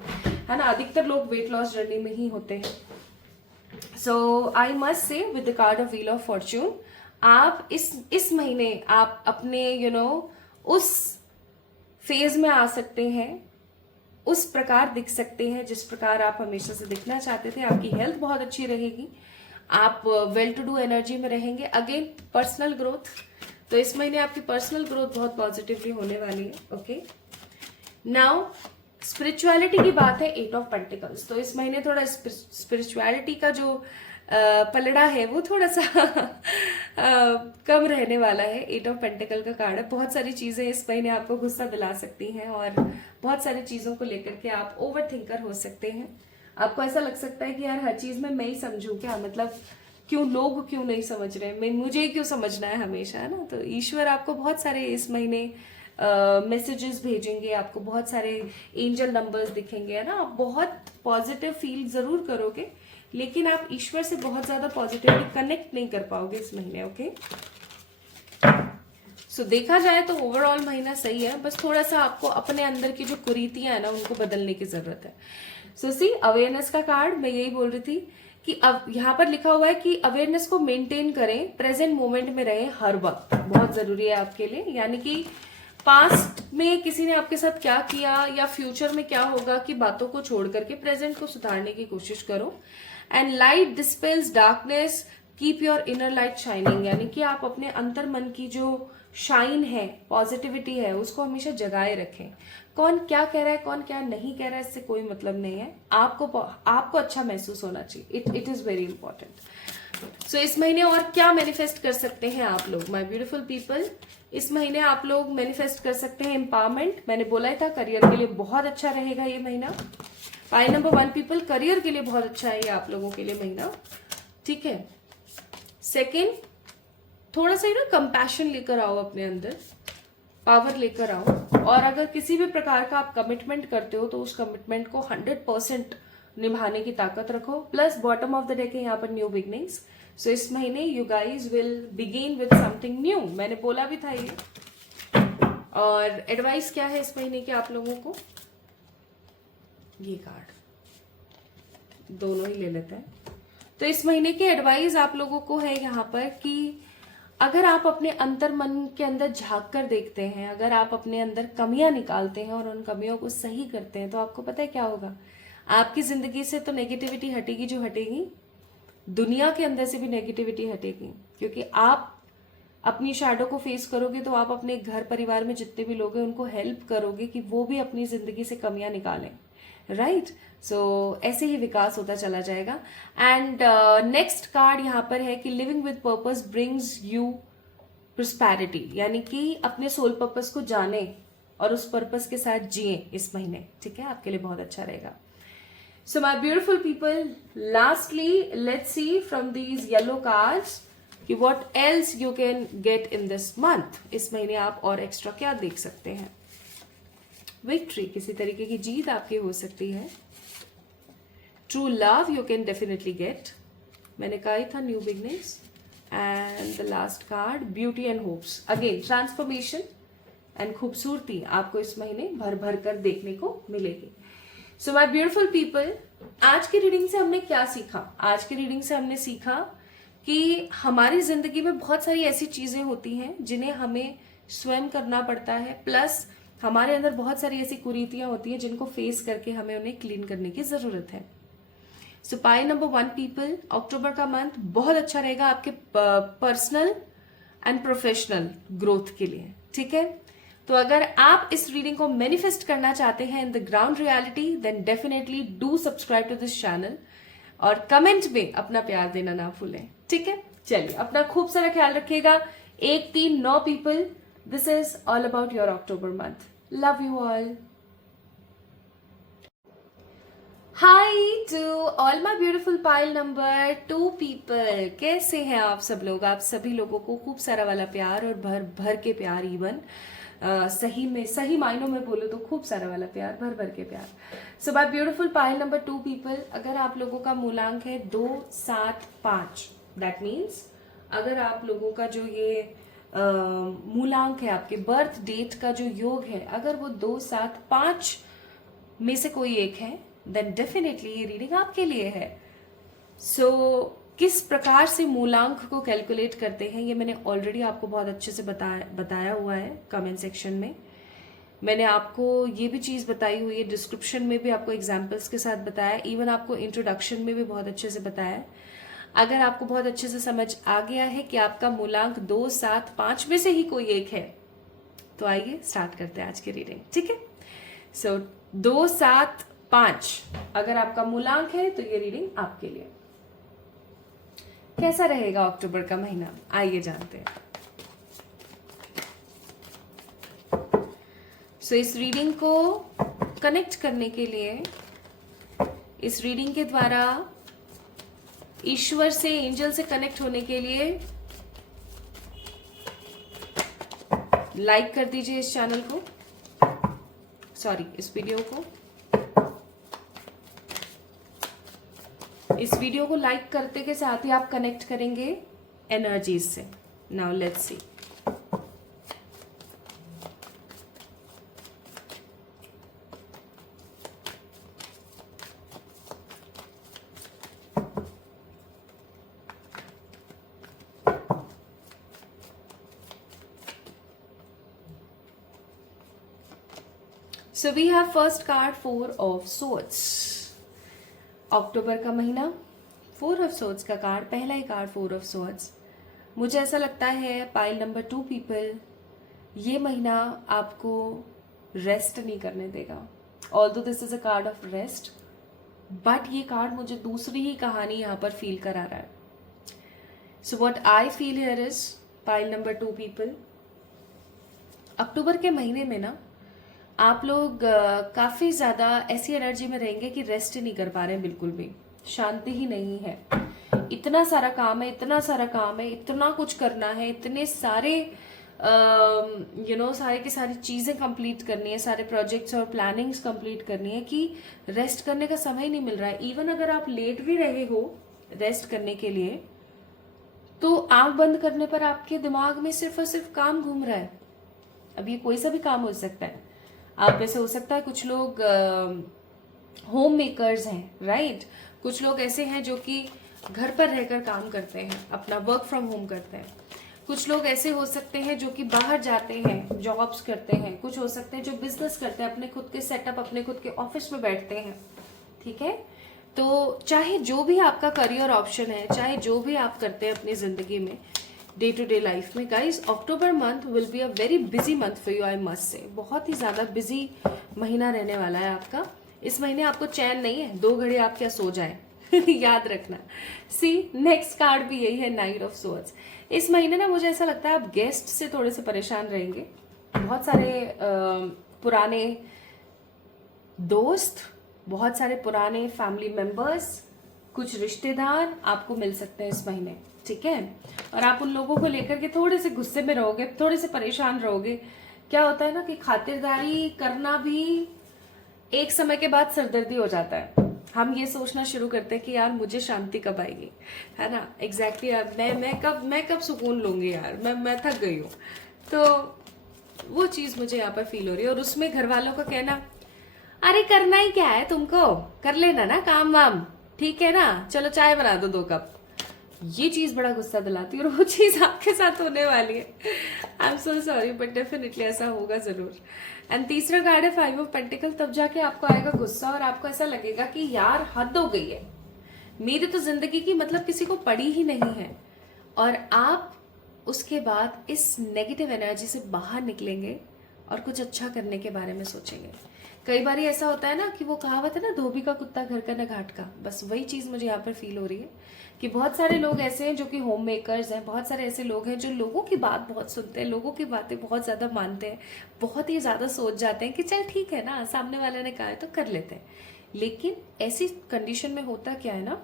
ना, अधिकतर लोग वेट लॉस जर्नी में ही होते हैं। So I must say with the card of wheel of fortune, आप इस महीने आप अपने उस फेज में आ सकते हैं, उस प्रकार दिख सकते हैं जिस प्रकार आप हमेशा से दिखना चाहते थे। आपकी हेल्थ बहुत अच्छी रहेगी, आप वेल टू डू एनर्जी में रहेंगे। अगेन पर्सनल ग्रोथ, तो इस महीने आपकी पर्सनल ग्रोथ बहुत पॉजिटिवली होने वाली है। ओके, नाउ स्पिरिचुअलिटी की बात है, 8 ऑफ पेंटिकल्स। तो इस महीने थोड़ा स्पिरिचुअलिटी का जो पलड़ा है वो थोड़ा सा कम रहने वाला है। 8 ऑफ पेंटिकल का कार्ड है। बहुत सारी चीजें इस महीने आपको गुस्सा दिला सकती हैं और बहुत सारी चीजों को लेकर के आप ओवर थिंकर हो सकते हैं। आपको ऐसा लग सकता है कि यार हर चीज में मैं ही समझूं क्या, मतलब लोग क्यों नहीं समझ रहे, मैं मुझे क्यों समझना है हमेशा, है ना। तो ईश्वर आपको बहुत सारे इस महीने मैसेजेस भेजेंगे, आपको बहुत सारे एंजल नंबर्स दिखेंगे, है ना। आप बहुत पॉजिटिव फील जरूर करोगे, लेकिन आप ईश्वर से बहुत ज्यादा पॉजिटिवली कनेक्ट नहीं कर पाओगे इस महीने। ओके, सो देखा जाए तो ओवरऑल महीना सही है, बस थोड़ा सा आपको अपने अंदर की जो कुरीतियां है ना उनको बदलने की जरूरत है। सो सी अवेयरनेस का कार्ड, मैं यही बोल रही थी कि अब यहाँ पर लिखा हुआ है कि अवेयरनेस को मेंटेन करें, प्रेजेंट मोमेंट में रहें हर वक्त, बहुत जरूरी है आपके लिए। यानी कि पास्ट में किसी ने आपके साथ क्या किया या फ्यूचर में क्या होगा की बातों को छोड़ करके प्रेजेंट को सुधारने की कोशिश करो। And light dispels darkness, keep your inner light shining. यानी कि आप अपने अंतर मन की जो शाइन है, पॉजिटिविटी है, उसको हमेशा जगाए रखें। कौन क्या कह रहा है, कौन क्या नहीं कह रहा है, इससे कोई मतलब नहीं है। आपको अच्छा महसूस होना चाहिए, इट इज वेरी इंपॉर्टेंट। सो इस महीने और क्या मैनिफेस्ट कर सकते हैं आप लोग, माय ब्यूटीफुल पीपल। इस महीने आप लोग मैनिफेस्ट कर सकते हैं एम्पावरमेंट। मैंने बोला ही था करियर के लिए बहुत अच्छा रहेगा ये महीना। पाई नंबर 1 पीपल, करियर के लिए बहुत अच्छा है ये आप लोगों के लिए महीना, ठीक है। सेकेंड, थोड़ा सा कंपैशन लेकर आओ अपने अंदर, पावर लेकर आओ। और अगर किसी भी प्रकार का आप कमिटमेंट करते हो तो उस कमिटमेंट को 100% निभाने की ताकत रखो। Plus bottom of the day के यहाँ पर न्यू बिगनिंग्स। सो इस महीने you guys will begin with something new, मैंने बोला भी था ये। और एडवाइस क्या है इस महीने के आप लोगों को, ये कार्ड दोनों ही ले लेते हैं। तो इस महीने की एडवाइस आप लोगों को है यहाँ पर कि अगर आप अपने अंतर मन के अंदर झांक कर देखते हैं, अगर आप अपने अंदर कमियां निकालते हैं और उन कमियों को सही करते हैं, तो आपको पता है क्या होगा, आपकी जिंदगी से तो नेगेटिविटी हटेगी जो हटेगी, दुनिया के अंदर से भी नेगेटिविटी हटेगी। क्योंकि आप अपनी शैडो को फेस करोगे तो आप अपने घर परिवार में जितने भी लोग हैं उनको हेल्प करोगे कि वो भी अपनी जिंदगी से कमियां निकालें, राइट। सो ऐसे ही विकास होता चला जाएगा। एंड नेक्स्ट कार्ड यहाँ पर है कि living with purpose brings you prosperity. यानी कि अपने सोल पर्पस को जाने और उस पर्पस के साथ जिए इस महीने, ठीक है, आपके लिए बहुत अच्छा रहेगा। So my beautiful people, lastly let's see from these yellow cards कि what else you can get in this month. इस महीने आप और एक्स्ट्रा क्या देख सकते हैं। विक्ट्री, किसी तरीके की जीत आपकी हो सकती है। True love you can definitely get, मैंने कहा ही था new beginnings. And the last card beauty and hopes, again transformation and खूबसूरती आपको इस महीने भर भर कर देखने को मिलेगी। सो माय ब्यूटीफुल पीपल, आज की रीडिंग से हमने क्या सीखा? आज की रीडिंग से हमने सीखा कि हमारी जिंदगी में बहुत सारी ऐसी चीजें होती हैं जिन्हें हमें स्वयं करना पड़ता है, प्लस हमारे अंदर बहुत सारी ऐसी कुरीतियां होती हैं जिनको फेस करके हमें उन्हें क्लीन करने की जरूरत है। सो पाइल नंबर 1 पीपल, अक्टूबर का मंथ बहुत अच्छा रहेगा आपके पर्सनल एंड प्रोफेशनल ग्रोथ के लिए, ठीक है? तो अगर आप इस रीडिंग को मैनिफेस्ट करना चाहते हैं in the ground reality, then definitely do subscribe to this channel और कमेंट में अपना प्यार देना ना भूलें, ठीक है? चलिए, अपना खूब सारा ख्याल रखिएगा। 1, 3, 9 people, this is all about your October month. Love you all. Hi to all my beautiful pile number 2 people, कैसे हैं आप सब लोग? आप सभी लोगों को खूब सारा वाला प्यार और भर भर के प्यार, इवन सही मायनों में बोलो तो खूब सारा वाला प्यार, भर भर के प्यार। सो my beautiful pile number 2 people, अगर आप लोगों का मूलांक है 2, 7, 5, दैट मीन्स अगर आप लोगों का जो ये मूलांक है, आपके बर्थ डेट का जो योग है, अगर वो 2, 7, 5 में से कोई एक है, देन डेफिनेटली ये रीडिंग आपके लिए है। सो किस प्रकार से मूलांक को कैलकुलेट करते हैं ये मैंने ऑलरेडी आपको बहुत अच्छे से बताया हुआ है कमेंट सेक्शन में। मैंने आपको ये भी चीज बताई हुई है, डिस्क्रिप्शन में भी आपको एग्जांपल्स के साथ बताया, इवन आपको इंट्रोडक्शन में भी बहुत अच्छे से बताया। अगर आपको बहुत अच्छे से समझ आ गया है कि आपका मूलांक 2, 7, 5 में से ही कोई एक है, तो आइए स्टार्ट करते हैं आज की रीडिंग, ठीक है? सो 2, 7, 5 अगर आपका मूलांक है तो ये रीडिंग आपके लिए। कैसा रहेगा अक्टूबर का महीना, आइए जानते हैं। सो इस रीडिंग को कनेक्ट करने के लिए, इस रीडिंग के द्वारा ईश्वर से, एंजल से कनेक्ट होने के लिए लाइक कर दीजिए इस चैनल को, सॉरी इस वीडियो को। इस वीडियो को लाइक करते के साथ ही आप कनेक्ट करेंगे एनर्जीज से। Now let's see. So we have first card 4 of swords. अक्टूबर का महीना 4 ऑफ सोर्ड्स का कार्ड, पहला ही कार्ड 4 ऑफ सोर्ड्स। मुझे ऐसा लगता है पाइल नंबर 2 पीपल, ये महीना आपको रेस्ट नहीं करने देगा। Although this is a card of rest, but ये कार्ड मुझे दूसरी ही कहानी यहाँ पर फील करा रहा है। So what I feel here is pile number 2 people, अक्टूबर के महीने में ना आप लोग काफी ज्यादा ऐसी एनर्जी में रहेंगे कि रेस्ट ही नहीं कर पा रहे हैं, बिल्कुल भी शांति ही नहीं है। इतना सारा काम है, इतना सारा काम है, इतना कुछ करना है, इतने सारे सारे की सारी चीजें कंप्लीट करनी है, सारे प्रोजेक्ट्स और प्लानिंग्स कंप्लीट करनी है कि रेस्ट करने का समय नहीं मिल रहा है। इवन अगर आप लेट भी रहे हो रेस्ट करने के लिए, तो आंख बंद करने पर आपके दिमाग में सिर्फ और सिर्फ काम घूम रहा है। अब ये कोई सा भी काम हो सकता है, आप में से हो सकता है कुछ लोग होम मेकर्स हैं, राइट? कुछ लोग ऐसे हैं जो कि घर पर रहकर काम करते हैं, अपना वर्क फ्रॉम होम करते हैं। कुछ लोग ऐसे हो सकते हैं जो कि बाहर जाते हैं, जॉब्स करते हैं। कुछ हो सकते हैं जो बिजनेस करते हैं, अपने खुद के सेटअप, अपने खुद के ऑफिस में बैठते हैं, ठीक है? तो चाहे जो भी आपका करियर ऑप्शन है, चाहे जो भी आप करते हैं अपनी जिंदगी में, डे टू डे लाइफ में, guys October month will be a very busy month for you, I must से। बहुत ही ज्यादा बिजी महीना रहने वाला है आपका। इस महीने आपको चैन नहीं है, 2 घड़ी आप क्या सो जाए याद रखना। सी नेक्स्ट कार्ड भी यही है, नाइट ऑफ सोर्ड्स। इस महीने ना मुझे ऐसा लगता है आप गेस्ट से थोड़े से परेशान रहेंगे। बहुत सारे पुराने दोस्त, बहुत सारे पुराने फैमिली मेंबर्स, कुछ रिश्तेदार आपको मिल सकते हैं इस महीने, ठीक है? और आप उन लोगों को लेकर के थोड़े से गुस्से में रहोगे, थोड़े से परेशान रहोगे। क्या होता है ना कि खातिरदारी करना भी एक समय के बाद सरदर्दी हो जाता है, हम ये सोचना शुरू करते हैं कि यार मुझे शांति कब आएगी, है ना। एग्जैक्टली यार मैं कब सुकून लूंगी यार, मैं थक गई हूँ। तो वो चीज़ मुझे यहाँ पर फील हो रही है। और उसमें घर वालों का कहना, अरे करना ही क्या है तुमको, कर लेना ना काम वाम, ठीक है ना, चलो चाय बना दो 2 कप। ये चीज बड़ा गुस्सा दिलाती है और वो चीज आपके साथ होने वाली है। I am so sorry but definitely ऐसा होगा जरूर। एंड तीसरा कार्ड है 5 ऑफ पेंटिकल। तब जाके आपको आएगा गुस्सा और आपको ऐसा लगेगा कि यार हद हो गई है, मेरी तो जिंदगी की मतलब किसी को पड़ी ही नहीं है। और आप उसके बाद इस नेगेटिव एनर्जी से बाहर निकलेंगे और कुछ अच्छा करने के बारे में सोचेंगे। कई बार ऐसा होता है ना कि वो कहावत है ना, धोबी का कुत्ता घर का न घाट का, बस वही चीज़ मुझे यहाँ पर फील हो रही है कि बहुत सारे लोग ऐसे हैं जो कि होम मेकर्स हैं, बहुत सारे ऐसे लोग हैं जो लोगों की बात बहुत सुनते हैं, लोगों की बातें बहुत ज़्यादा मानते हैं, बहुत ही ज़्यादा सोच जाते हैं कि चल ठीक है ना, सामने वाले ने कहा है तो कर लेते हैं। लेकिन ऐसी कंडीशन में होता क्या है ना,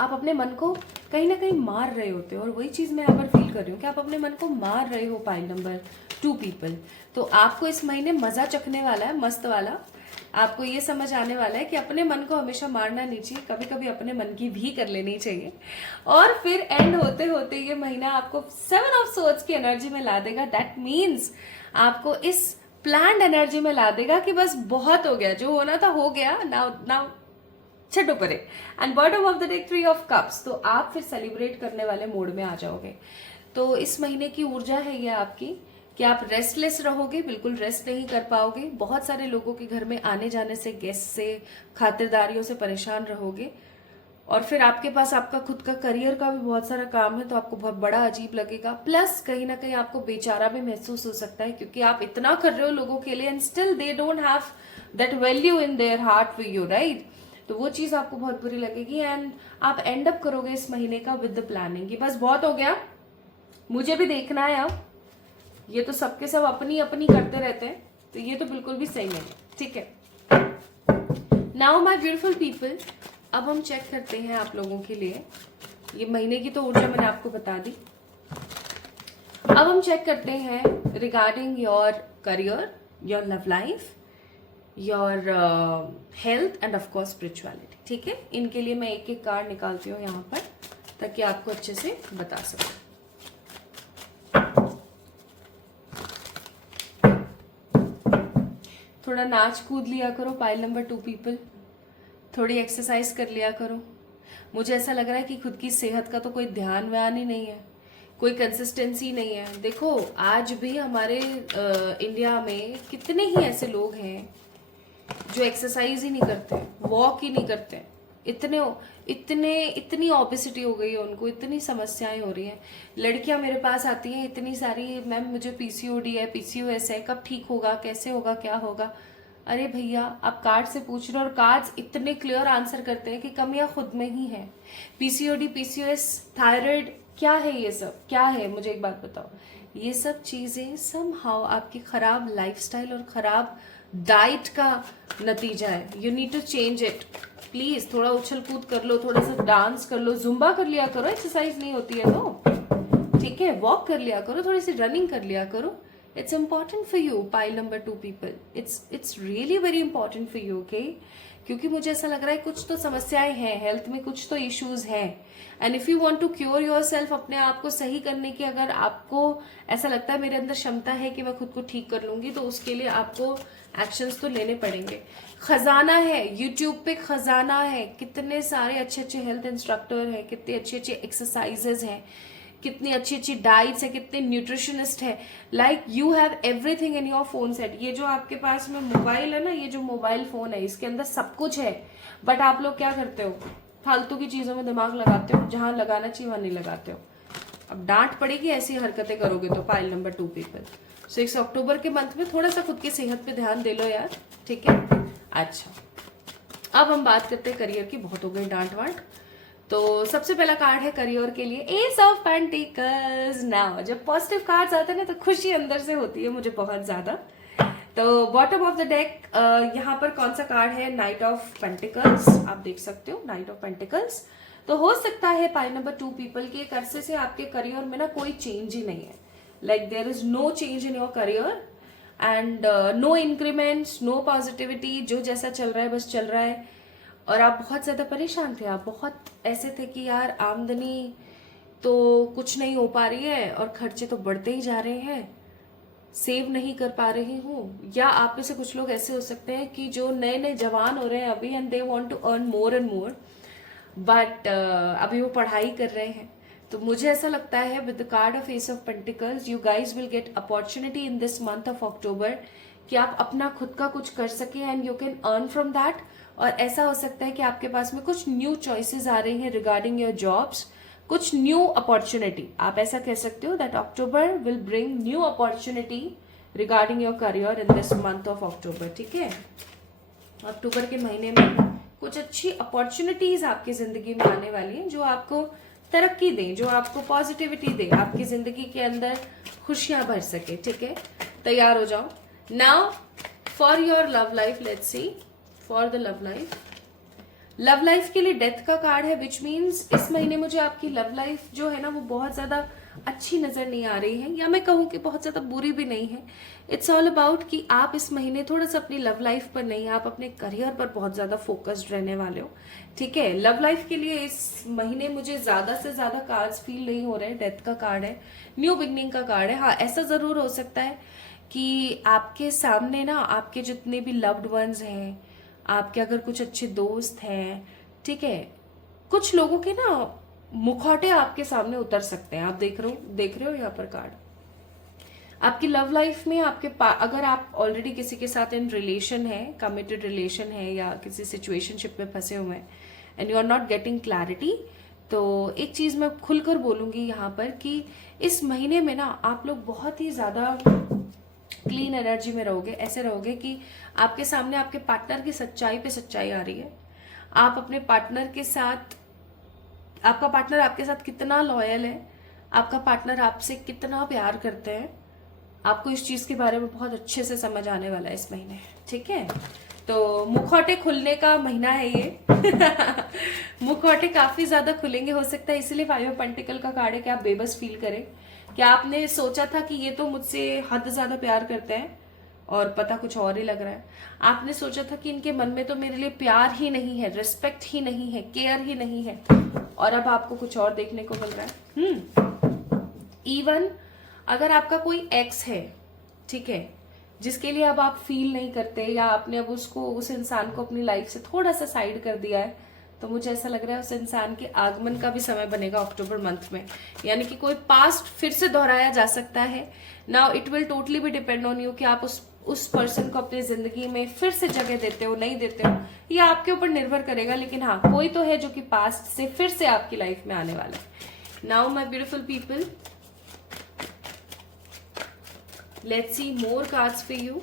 आप अपने मन को कहीं ना कहीं मार रहे होते हो। और वही चीज़ मैं यहाँ पर फील कर रही हूँ कि आप अपने मन को मार रहे हो। Pile number 2 people. तो आपको इस महीने मज़ा चखने वाला है, मस्त वाला। आपको ये समझ आने वाला है कि अपने मन को हमेशा मारना नहीं चाहिए, कभी कभी अपने मन की भी कर लेनी चाहिए। और फिर एंड होते होते ये महीना आपको 7 ऑफ सोर्ड्स की एनर्जी में ला देगा। दैट मीन्स आपको इस प्लान्ड एनर्जी में ला देगा कि बस बहुत हो गया, जो होना था हो गया, नाउ छठो परे। And bottom of the deck 3 of cups. तो आप फिर सेलिब्रेट करने वाले मूड में आ जाओगे। तो इस महीने की ऊर्जा है ये आपकी कि आप रेस्टलेस रहोगे, बिल्कुल रेस्ट नहीं कर पाओगे। बहुत सारे लोगों के घर में आने जाने से, गेस्ट से, खातिरदारियों से परेशान रहोगे। और फिर आपके पास आपका खुद का करियर का भी बहुत सारा काम है, तो आपको बहुत बड़ा अजीब लगेगा। प्लस कहीं ना कहीं आपको बेचारा भी महसूस हो सकता है क्योंकि आप इतना कर रहे हो लोगों के लिए and still they don't have that value in their heart for you, right. तो वो चीज आपको बहुत बुरी लगेगी एंड आप एंड अप करोगे इस महीने का विद द प्लानिंग कि बस बहुत हो गया, मुझे भी देखना है अब, ये तो सबके सब अपनी अपनी करते रहते हैं, तो ये तो बिल्कुल भी सही नहीं है, ठीक है। नाउ माय ब्यूटीफुल पीपल, अब हम चेक करते हैं आप लोगों के लिए। ये महीने की तो ऊर्जा मैंने आपको बता दी। अब हम चेक करते हैं regarding your career, your love life, your health and of course spirituality, ठीक है। इनके लिए मैं एक एक कार्ड निकालती हूँ यहाँ पर ताकि आपको अच्छे से बता सकूं। थोड़ा नाच कूद लिया करो पाइल नंबर 2 पीपल, थोड़ी एक्सरसाइज कर लिया करो। मुझे ऐसा लग रहा है कि खुद की सेहत का तो कोई ध्यान व्यान ही नहीं है, कोई कंसिस्टेंसी नहीं है। देखो आज भी हमारे इंडिया में कितने ही ऐसे लोग हैं जो एक्सरसाइज ही नहीं करते, वॉक ही नहीं करते। इतनी ओबेसिटी हो गई है उनको, इतनी समस्याएं हो रही हैं। लड़कियां मेरे पास आती हैं इतनी सारी, मैम मुझे पीसीओडी है, पीसीओएस है, कब ठीक होगा, कैसे होगा, क्या होगा। अरे भैया आप कार्ड से पूछ रहे हो और कार्ड्स इतने क्लियर आंसर करते हैं कि कमियां खुद में ही है। पीसीओडी, पीसीओएस, थायराइड, क्या है ये सब, क्या है, मुझे एक बात बताओ। ये सब चीजें समहाउ आपकी खराब लाइफस्टाइल और खराब डाइट का नतीजा है। You need to change it please. थोड़ा उछल कूद कर लो, थोड़ा सा डांस कर लो, जुम्बा कर लिया करो, एक्सरसाइज नहीं होती है तो, ठीक है। वॉक कर लिया करो, थोड़ी सी रनिंग कर लिया करो। It's important for you pile number 2 people, it's really very important for you, okay. क्योंकि मुझे ऐसा लग रहा है कुछ तो समस्याएं हैं हेल्थ में, कुछ तो इश्यूज हैं। And if you want to cure yourself, अपने आप को सही करने की अगर आपको ऐसा लगता है मेरे अंदर क्षमता है कि मैं खुद को ठीक कर लूंगी, तो उसके लिए आपको एक्शंस तो लेने पड़ेंगे। खजाना है यूट्यूब पे, खजाना है, कितने सारे अच्छे अच्छे हेल्थ इंस्ट्रक्टर हैं, कितने अच्छे अच्छे एक्सरसाइजेज हैं, कितनी अच्छी अच्छी डाइट्स है, कितने न्यूट्रिशनिस्ट है। Like you have everything in your phone set. ये जो आपके पास में मोबाइल है ना, ये जो मोबाइल फोन है, इसके अंदर सब कुछ है। बट आप लोग क्या करते हो, फालतू की चीजों में दिमाग लगाते हो, जहां लगाना चाहिए वहां नहीं लगाते हो। अब डांट पड़ेगी ऐसी हरकतें करोगे तो पाइल नंबर 2 पीपल। 6 अक्टूबर के मंथ में थोड़ा सा खुद की सेहत पे ध्यान दे लो यार, ठीक है। अच्छा अब हम बात करते हैं करियर की, बहुत हो गई डांट वांट। तो सबसे पहला कार्ड है करियर के लिए एस ऑफ पेंटिकल्स। नाउ जब पॉजिटिव कार्ड्स आते हैं ना तो खुशी अंदर से होती है मुझे बहुत ज्यादा। तो बॉटम ऑफ द डेक यहाँ पर कौन सा कार्ड है, नाइट ऑफ पेंटिकल्स, आप देख सकते हो नाइट ऑफ पेंटिकल्स। तो हो सकता है पाइल नंबर 2 पीपल के एक अरसे से आपके करियर में ना कोई चेंज ही नहीं है। Like there is no change in your career and no increments, no positivity, जो जैसा चल रहा है बस चल रहा है। और आप बहुत ज्यादा परेशान थे, आप बहुत ऐसे थे कि यार आमदनी तो कुछ नहीं हो पा रही है और खर्चे तो बढ़ते ही जा रहे हैं, सेव नहीं कर पा रही हूँ। या आप में से कुछ लोग ऐसे हो सकते हैं कि जो नए नए जवान हो रहे हैं अभी, and they want to earn more and more, but अभी वो पढ़ाई कर रहे हैं। तो मुझे ऐसा लगता है with the card of S of pentacles you guys will get opportunity in this month of October कि आप अपना खुद का कुछ कर सके and you can earn from that. और ऐसा हो सकता है कि आपके पास में कुछ न्यू चॉइसेस आ रही हैं रिगार्डिंग योर जॉब्स, कुछ न्यू अपॉर्चुनिटी। आप ऐसा कह सकते हो that October will bring new opportunity regarding your career in this month of October. ठीक है, अक्टूबर के महीने में कुछ अच्छी अपॉर्चुनिटीज आपकी जिंदगी में आने वाली हैं जो आपको तरक्की दें, जो आपको पॉजिटिविटी दे, आपकी जिंदगी के अंदर खुशियां भर सके। ठीक है, तैयार हो जाओ। Now for your love life, let's see for the love life. Love life के लिए डेथ का कार्ड है, विच मीन्स इस महीने मुझे आपकी लव लाइफ जो है ना वो बहुत ज्यादा अच्छी नजर नहीं आ रही है, या मैं कहूँ कि बहुत ज्यादा बुरी भी नहीं है। इट्स ऑल अबाउट कि आप इस महीने थोड़ा सा अपनी लव लाइफ पर नहीं, आप अपने करियर पर बहुत ज्यादा फोकस्ड रहने वाले हो। ठीक है, लव लाइफ के लिए इस महीने मुझे ज्यादा से ज्यादा कार्ड्स फील नहीं हो रहे हैं। डेथ का कार्ड है, न्यू बिगनिंग का कार्ड है। हाँ, ऐसा जरूर हो सकता है कि आपके सामने ना आपके जितने भी लव्ड वंस हैं, आपके अगर कुछ अच्छे दोस्त हैं, ठीक है, कुछ लोगों के ना मुखौटे आपके सामने उतर सकते हैं। आप देख रहे हो यहाँ पर कार्ड। आपकी लव लाइफ में अगर आप ऑलरेडी किसी के साथ इन रिलेशन है, कमिटेड रिलेशन है, या किसी सिचुएशनशिप में फंसे हुए हैं and you are not getting clarity, तो एक चीज मैं खुलकर बोलूंगी यहाँ पर कि इस महीने में ना आप लोग बहुत ही ज्यादा क्लीन एनर्जी में रहोगे। ऐसे रहोगे कि आपके सामने आपके पार्टनर की सच्चाई पे सच्चाई आ रही है। आप अपने पार्टनर के साथ, आपका पार्टनर आपके साथ कितना लॉयल है, आपका पार्टनर आपसे कितना प्यार करते हैं, आपको इस चीज के बारे में बहुत अच्छे से समझ आने वाला है इस महीने। ठीक है, तो मुखौटे खुलने का महीना है ये। मुखौटे काफी ज्यादा खुलेंगे, हो सकता है इसलिए 5 ऑफ पेंटिकल का कार्ड है कि आप बेबस फील करें कि आपने सोचा था कि ये तो मुझसे हद ज्यादा प्यार करते हैं और पता कुछ और ही लग रहा है। आपने सोचा था कि इनके मन में तो मेरे लिए प्यार ही नहीं है, रिस्पेक्ट ही नहीं है, केयर ही नहीं है, और अब आपको कुछ और देखने को मिल रहा है। इवन अगर आपका कोई एक्स है, ठीक है, जिसके लिए अब आप फील नहीं करते, या आपने अब उस इंसान को अपनी लाइफ से थोड़ा सा साइड कर दिया है, तो मुझे ऐसा लग रहा है उस इंसान के आगमन का भी समय बनेगा अक्टूबर मंथ में। यानी कि कोई पास्ट फिर से दोहराया जा सकता है। नाउ इट विल टोटली भी डिपेंड ऑन यू कि आप उस पर्सन को अपनी जिंदगी में फिर से जगह देते हो, नहीं देते हो, ये आपके ऊपर निर्भर करेगा। लेकिन हाँ, कोई तो है जो कि पास्ट से फिर से आपकी लाइफ में आने वाला है। Now my beautiful people, let's see more cards for you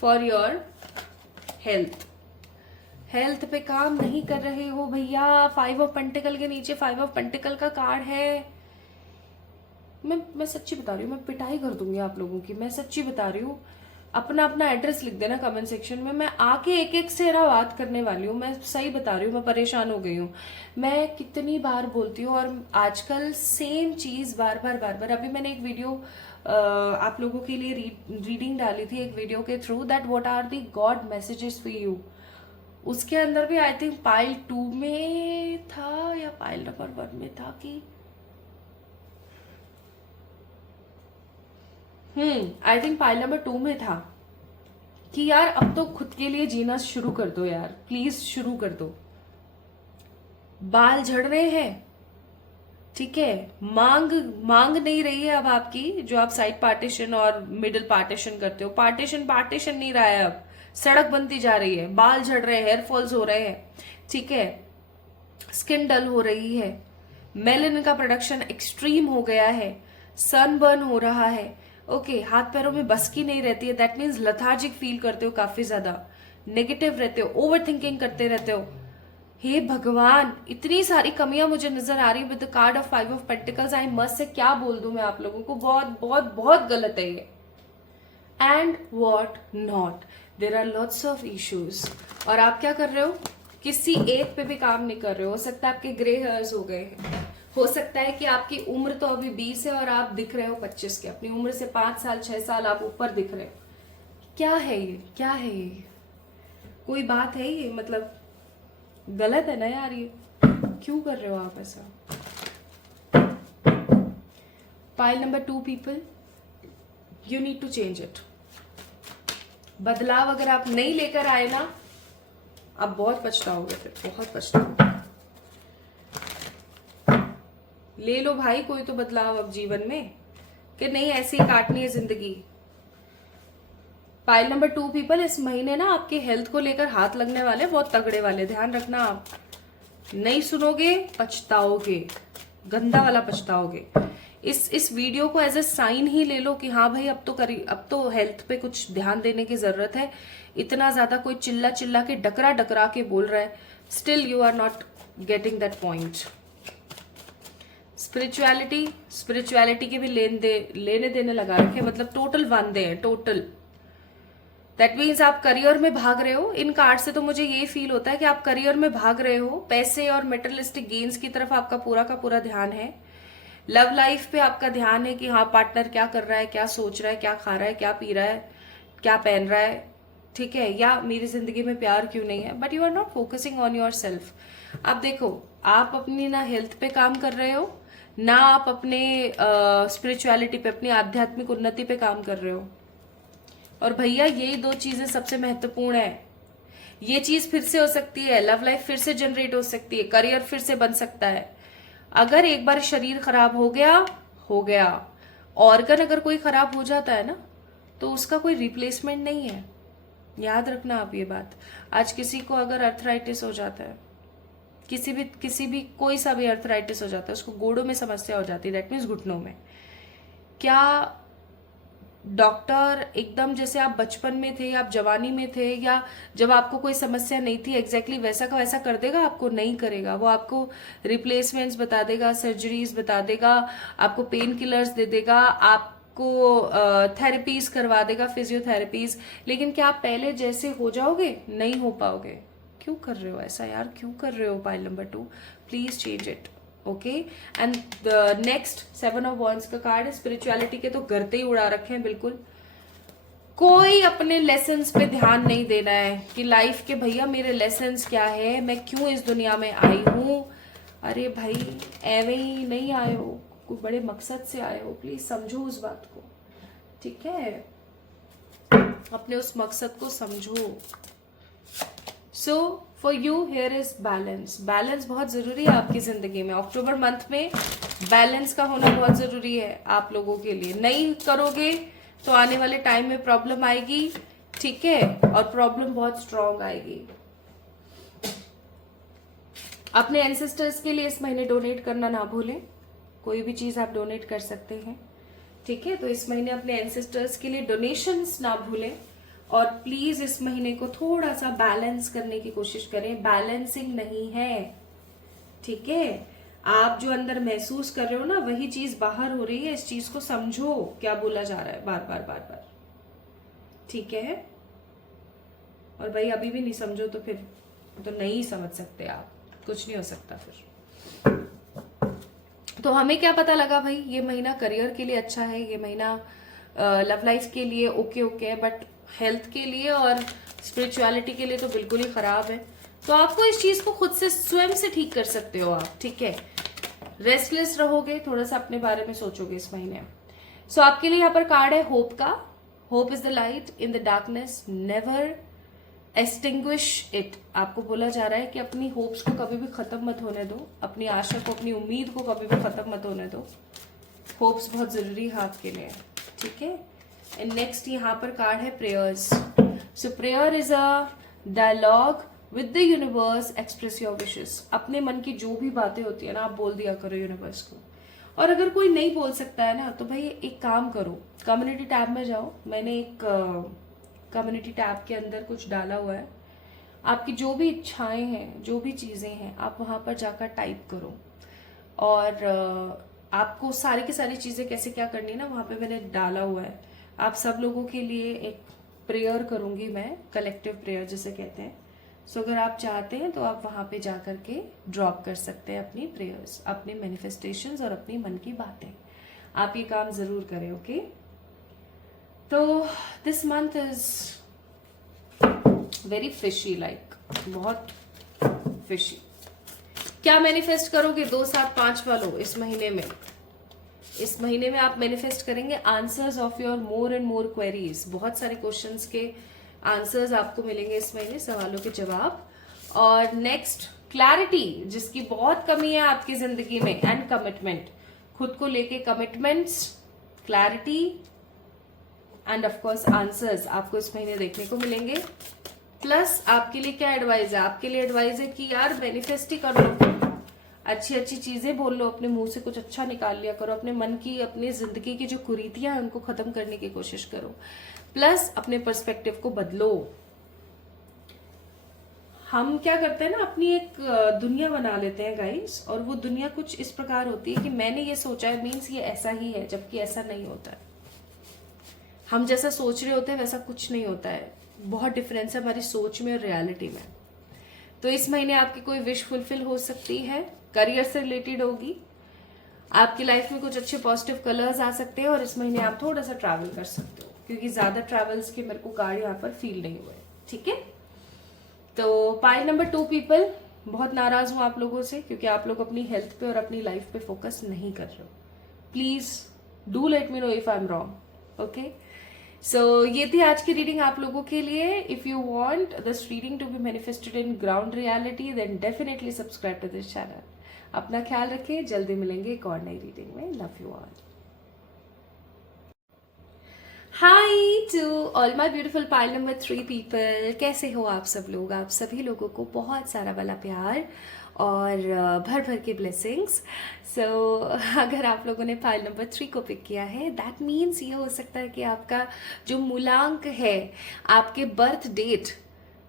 for your health. Health पे काम नहीं कर रहे हो भैया, 5 ऑफ पेंटिकल के नीचे 5 ऑफ पेंटिकल का कार्ड है। मैं सच्ची बता रही हूँ, मैं पिटाई कर दूंगी आप लोगों की, मैं सच्ची बता रही हूँ। अपना एड्रेस लिख देना कमेंट सेक्शन में, मैं आके एक एक से बात करने वाली हूँ। मैं सही बता रही हूँ, मैं परेशान हो गई हूँ। मैं कितनी बार बोलती हूँ और आजकल सेम चीज बार बार। अभी मैंने एक वीडियो आप लोगों के लिए रीडिंग डाली थी एक वीडियो के through, that what are the god messages for you. उसके अंदर भी आई थिंक पाइल 2 में था या पाइल नंबर 1 में था कि आई थिंक पाइल नंबर 2 में था कि यार अब तो खुद के लिए जीना शुरू कर दो यार, प्लीज शुरू कर दो। बाल झड़ रहे हैं, ठीक है, मांग नहीं रही है अब आपकी, जो आप साइड पार्टीशन और मिडिल पार्टीशन करते हो। पार्टीशन नहीं रहा है, अब सड़क बनती जा रही है, बाल झड़ रहे हैं, हेयर फॉल्स हो रहे हैं, ठीक है, स्किन डल हो रही है, मेलानिन का प्रोडक्शन एक्सट्रीम हो गया है, सनबर्न हो रहा है, ओके, हाथ पैरों में बस की नहीं रहती है, दैट मीन्स लथार्जिक फील करते हो, काफी ज्यादा नेगेटिव रहते हो, ओवर थिंकिंग करते रहते हो। हे भगवान, इतनी सारी कमियां मुझे नजर आ रही है with the card of 5 of pentacles. I must से क्या बोल दूं मैं आप लोगों को, बहुत बहुत बहुत गलत है ये। And what not, there are lots of issues, और आप क्या कर रहे हो, किसी एक पे भी काम नहीं कर रहे हो सकता है आपके ग्रे हेयर्स हो गए हैं, हो सकता है कि आपकी उम्र तो अभी 20 है और आप दिख रहे हो 25 के, अपनी उम्र से 5 साल 6 साल आप ऊपर दिख रहे हो। क्या है ये, क्या है ये, कोई बात है ये? मतलब गलत है ना यार, ये क्यों कर रहे हो आप ऐसा? Pile number 2 people, you need to change it. बदलाव अगर आप नहीं लेकर आए ना, आप बहुत पछताओगे, फिर बहुत पछताओगे। ले लो भाई कोई तो बदलाव अब जीवन में, कि नहीं ऐसे ही काटनी है जिंदगी। पाइल नंबर 2 पीपल, इस महीने ना आपके हेल्थ को लेकर हाथ लगने वाले, बहुत तगड़े वाले, ध्यान रखना। आप नहीं सुनोगे पछताओगे, गंदा वाला पछताओगे। इस वीडियो को एज ए साइन ही ले लो कि हाँ भाई अब तो हेल्थ पे कुछ ध्यान देने की जरूरत है। इतना ज्यादा कोई चिल्ला चिल्ला के डकरा डकरा के बोल रहा है, still you are not getting that point. Spirituality के भी लेने देने लगा रखे, मतलब टोटल वांदे हैं, टोटल। दैट मीन्स आप करियर में भाग रहे हो। इन कार्ड से तो मुझे ये फील होता है कि आप करियर में भाग रहे हो, पैसे और मेटेरियलिस्टिक गेन्स की तरफ आपका पूरा का पूरा ध्यान है। लव लाइफ पे आपका ध्यान है कि हाँ पार्टनर क्या कर रहा है, क्या सोच रहा है, क्या खा रहा है, क्या पी रहा है, क्या पहन रहा है, ठीक है, या मेरी जिंदगी में प्यार क्यों नहीं है। But you are not focusing on yourself. आप देखो, आप अपनी ना हेल्थ पे काम कर रहे हो, ना आप अपने स्पिरिचुअलिटी पे, अपनी आध्यात्मिक उन्नति पे काम कर रहे हो। और भैया यही 2 चीजें सबसे महत्वपूर्ण है। ये चीज फिर से हो सकती है, लव लाइफ फिर से जनरेट हो सकती है, करियर फिर से बन सकता है। अगर एक बार शरीर खराब हो गया, ऑर्गन अगर कोई खराब हो जाता है ना, तो उसका कोई रिप्लेसमेंट नहीं है। याद रखना आप ये बात। आज किसी को अगर अर्थराइटिस हो जाता है, किसी भी कोई सा भी अर्थराइटिस हो जाता है, उसको गोड़ों में समस्या हो जाती है, दैट मीन्स घुटनों में, क्या डॉक्टर एकदम जैसे आप बचपन में थे, आप जवानी में थे, या जब आपको कोई समस्या नहीं थी एग्जैक्टली वैसा का वैसा कर देगा? आपको नहीं करेगा। वो आपको रिप्लेसमेंट्स बता देगा, सर्जरीज बता देगा, आपको पेन किलर्स दे देगा, आपको थेरेपीज करवा देगा, फिजियोथेरेपीज। लेकिन क्या आप पहले जैसे हो जाओगे? नहीं हो पाओगे। क्यों कर रहे हो ऐसा यार, क्यों कर रहे हो? Pile number 2, please change it. Okay, and the next 7 of wands का कार्ड है। स्पिरिचुअलिटी के तो गर्ते ही उड़ा रखे हैं बिल्कुल। कोई अपने लेसन्स पे ध्यान नहीं देना है कि लाइफ के भैया मेरे लेसन्स क्या है, मैं क्यों इस दुनिया में आई हूं। अरे भाई एवे ही नहीं आए हो, कोई बड़े मकसद से आए हो, प्लीज समझो उस बात को, ठीक है? अपने उस मकसद को समझो। So for you here is balance. Balance बहुत जरूरी है आपकी जिंदगी में। अक्टूबर मंथ में बैलेंस का होना बहुत जरूरी है आप लोगों के लिए। नहीं करोगे तो आने वाले टाइम में प्रॉब्लम आएगी, ठीक है, और प्रॉब्लम बहुत स्ट्रांग आएगी। अपने एंसेस्टर्स के लिए इस महीने डोनेट करना ना भूलें। कोई भी चीज आप डोनेट कर सकते हैं, ठीक है? तो इस महीने अपने एंसेस्टर्स के लिए डोनेशंस ना भूलें। और प्लीज इस महीने को थोड़ा सा बैलेंस करने की कोशिश करें। बैलेंसिंग नहीं है, ठीक है? आप जो अंदर महसूस कर रहे हो ना, वही चीज बाहर हो रही है। इस चीज को समझो क्या बोला जा रहा है बार बार बार बार, ठीक है? और भाई अभी भी नहीं समझो तो फिर तो नहीं समझ सकते आप, कुछ नहीं हो सकता फिर। तो हमें क्या पता लगा भाई, ये महीना करियर के लिए अच्छा है, ये महीना लव लाइफ के लिए ओके है, बट हेल्थ के लिए और स्पिरिचुअलिटी के लिए तो बिल्कुल ही खराब है। तो आपको इस चीज को खुद से स्वयं से ठीक कर सकते हो आप, ठीक है? रेस्टलेस रहोगे, थोड़ा सा अपने बारे में सोचोगे इस महीने। सो आपके लिए यहाँ पर कार्ड है होप का। Hope is the light in the darkness, never extinguish it. आपको बोला जा रहा है कि अपनी होप्स को कभी भी खत्म मत होने दो, अपनी आशा को, अपनी उम्मीद को कभी भी खत्म मत होने दो। होप्स बहुत जरूरी है आपके लिए, ठीक है? एंड नेक्स्ट यहाँ पर कार्ड है prayers. So prayer is a dialogue with the universe, express your wishes. अपने मन की जो भी बातें होती है ना, आप बोल दिया करो यूनिवर्स को। और अगर कोई नहीं बोल सकता है ना, तो भाई एक काम करो, कम्युनिटी टैब में जाओ। मैंने एक कम्युनिटी टैब के अंदर कुछ डाला हुआ है। आपकी जो भी इच्छाएं हैं, जो भी चीजें हैं, आप वहां पर जाकर टाइप करो। और आपको सारी की सारी चीजें कैसे क्या करनी है ना, वहां पे मैंने डाला हुआ है। आप सब लोगों के लिए एक प्रेयर करूंगी मैं, कलेक्टिव प्रेयर जिसे कहते हैं। सो अगर आप चाहते हैं तो आप वहां पे जाकर के ड्रॉप कर सकते हैं अपनी प्रेयर्स, अपने मैनिफेस्टेशंस और अपनी मन की बातें। आप ये काम जरूर करें, ओके? तो this month is very fishy, like बहुत फिशी। क्या मैनिफेस्ट करोगे 2, 7, 5 वालों इस महीने में? इस महीने में आप मैनिफेस्ट करेंगे answers of your more and more queries. बहुत सारे क्वेश्चंस के आंसर्स आपको मिलेंगे इस महीने, सवालों के जवाब। और नेक्स्ट, क्लैरिटी, जिसकी बहुत कमी है आपकी जिंदगी में, एंड कमिटमेंट, खुद को लेके commitments, clarity and of course answers आपको इस महीने देखने को मिलेंगे। प्लस आपके लिए क्या एडवाइस है? आपके लिए एडवाइस है कि यार मैनिफेस्ट ही कर लो, अच्छी अच्छी चीजें बोल लो, अपने मुंह से कुछ अच्छा निकाल लिया करो, अपने मन की, अपनी जिंदगी की जो कुरीतियां हैं उनको खत्म करने की कोशिश करो। प्लस अपने पर्सपेक्टिव को बदलो। हम क्या करते हैं ना, अपनी एक दुनिया बना लेते हैं गाइस, और वो दुनिया कुछ इस प्रकार होती है कि मैंने ये सोचा है मीन्स ये ऐसा ही है, जबकि ऐसा नहीं होता है। हम जैसा सोच रहे होते हैं वैसा कुछ नहीं होता है। बहुत डिफरेंस है हमारी सोच में और रियलिटी में। तो इस महीने आपकी कोई विश फुलफिल हो सकती है, करियर से रिलेटेड होगी, आपकी लाइफ में कुछ अच्छे पॉजिटिव कलर्स आ सकते हैं, और इस महीने आप थोड़ा सा ट्रैवल कर सकते हो, क्योंकि ज्यादा ट्रैवल्स के मेरे को कार्ड यहाँ पर फील नहीं हुए। ठीक है, तो पाइल नंबर 2 पीपल, बहुत नाराज हूं आप लोगों से, क्योंकि आप लोग अपनी हेल्थ पे और अपनी लाइफ पे फोकस नहीं कर रहे हो। Please do let me know if I am wrong. Okay, so ये थी आज की रीडिंग आप लोगों के लिए। If you want this reading to be manifested in ground reality, then definitely subscribe to this channel. अपना ख्याल रखें, जल्दी मिलेंगे एक और नई रीडिंग में। Love you all. Hi to all my beautiful pile number 3 people, कैसे हो आप सब लोग? आप सभी लोगों को बहुत सारा वाला प्यार और भर भर के ब्लेसिंग्स। सो अगर आप लोगों ने पाइल नंबर 3 को पिक किया है, दैट मीन्स ये हो सकता है कि आपका जो मूलांक है, आपके बर्थ डेट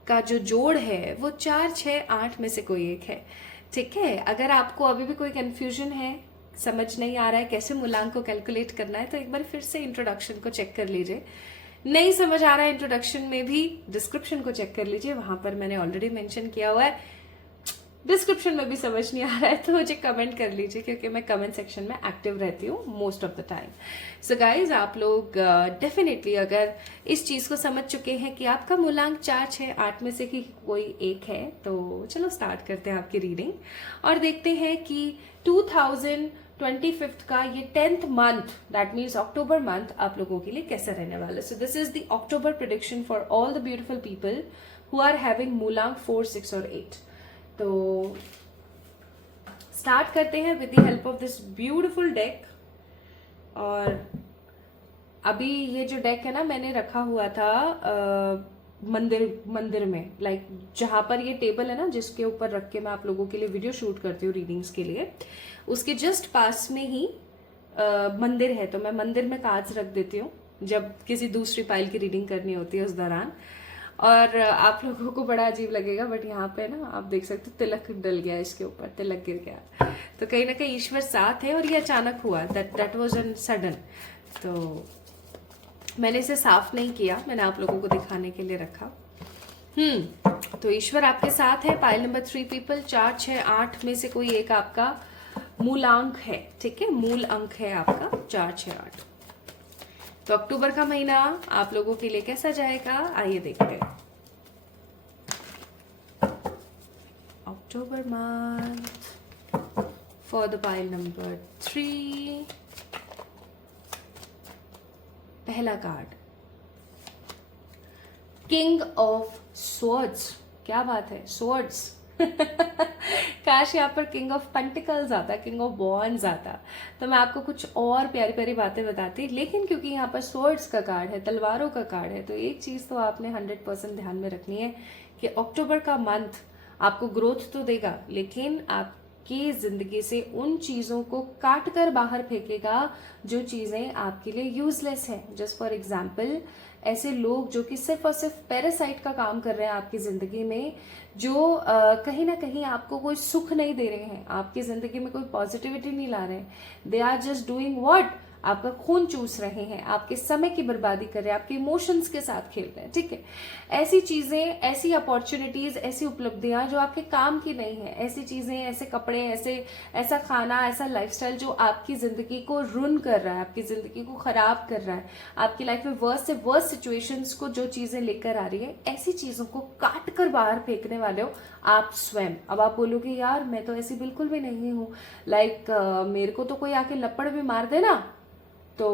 का जो जोड़ है, वो 4, 6, 8 में से कोई एक है। ठीक है, अगर आपको अभी भी कोई कंफ्यूजन है, समझ नहीं आ रहा है कैसे मूलांक को कैलकुलेट करना है, तो एक बार फिर से इंट्रोडक्शन को चेक कर लीजिए। नहीं समझ आ रहा है इंट्रोडक्शन में भी, डिस्क्रिप्शन को चेक कर लीजिए, वहां पर मैंने ऑलरेडी मेंशन किया हुआ है। डिस्क्रिप्शन में भी समझ नहीं आ रहा है तो मुझे कमेंट कर लीजिए, क्योंकि मैं कमेंट सेक्शन में एक्टिव रहती हूँ most of the time. So guys, आप लोग डेफिनेटली अगर इस चीज को समझ चुके हैं कि आपका मूलांक 4, 6, 8 में से ही कोई एक है, तो चलो स्टार्ट करते हैं आपकी रीडिंग और देखते हैं कि 2025 का ये 10th month, that means October month, आप लोगों के लिए कैसा रहने वाला है। So this is the October prediction for all the beautiful people who are having मूलांक 4, 6 और 8। तो स्टार्ट करते हैं with the help of this beautiful deck. और अभी ये जो डेक है ना, मैंने रखा हुआ था मंदिर में, लाइक जहां पर ये टेबल है ना, जिसके ऊपर रख के मैं आप लोगों के लिए वीडियो शूट करती हूँ रीडिंग्स के लिए, उसके जस्ट पास में ही मंदिर है। तो मैं मंदिर में कांच रख देती हूँ जब किसी दूसरी पाइल की रीडिंग करनी होती है उस दौरान। और आप लोगों को बड़ा अजीब लगेगा, बट यहाँ पे ना आप देख सकते हो तिलक डल गया, इसके ऊपर तिलक गिर गया। तो कहीं ना कहीं ईश्वर साथ है, और ये अचानक हुआ, दैट वाज एन सडन। तो मैंने इसे साफ नहीं किया, मैंने आप लोगों को दिखाने के लिए रखा। तो ईश्वर आपके साथ है। पाइल नंबर 3 पीपल, 4, 6, 8 में से कोई एक आपका मूलांक है। ठीक है, मूल अंक है आपका 4, 6, 8। तो अक्टूबर का महीना आप लोगों के लिए कैसा जाएगा, आइए देखते हैं। October month for the pile number 3। पहला कार्ड, किंग ऑफ स्वॉर्ड्स। क्या बात है, स्वॉर्ड्स। काश यहाँ पर किंग ऑफ पेंटिकल्स आता, किंग ऑफ वॉन्ड्स आता, तो मैं आपको कुछ और प्यारी प्यारी बातें बताती। लेकिन क्योंकि यहाँ पर स्वॉर्ड्स का कार्ड है, तलवारों का कार्ड है, तो एक चीज तो आपने 100% ध्यान में रखनी है कि अक्टूबर का मंथ आपको ग्रोथ तो देगा, लेकिन आपकी जिंदगी से उन चीजों को काट कर बाहर फेंकेगा जो चीजें आपके लिए यूजलेस है। जस्ट फॉर एग्जाम्पल, ऐसे लोग जो कि सिर्फ और सिर्फ पैरासाइट का काम कर रहे हैं आपकी जिंदगी में, जो कहीं ना कहीं आपको कोई सुख नहीं दे रहे हैं, आपकी जिंदगी में कोई पॉजिटिविटी नहीं ला रहे हैं, they are just doing what, आपका खून चूस रहे हैं, आपके समय की बर्बादी कर रहे हैं, आपके इमोशंस के साथ खेल रहे हैं, ठीक है। ऐसी चीजें, ऐसी अपॉर्चुनिटीज, ऐसी उपलब्धियां जो आपके काम की नहीं है, ऐसी चीजें, ऐसे कपड़े, ऐसा खाना, ऐसा लाइफस्टाइल जो आपकी जिंदगी को रुन कर रहा है, आपकी जिंदगी को खराब कर रहा है, आपकी लाइफ में वर्स्ट से वर्स्ट सिचुएशंस को जो चीजें लेकर आ रही है, ऐसी चीजों को काट कर बाहर फेंकने वाले हो आप स्वयं। अब आप बोलोगे यार मैं तो ऐसी बिल्कुल भी नहीं हूँ, लाइक मेरे को तो कोई आके लपड़ भी मार देना तो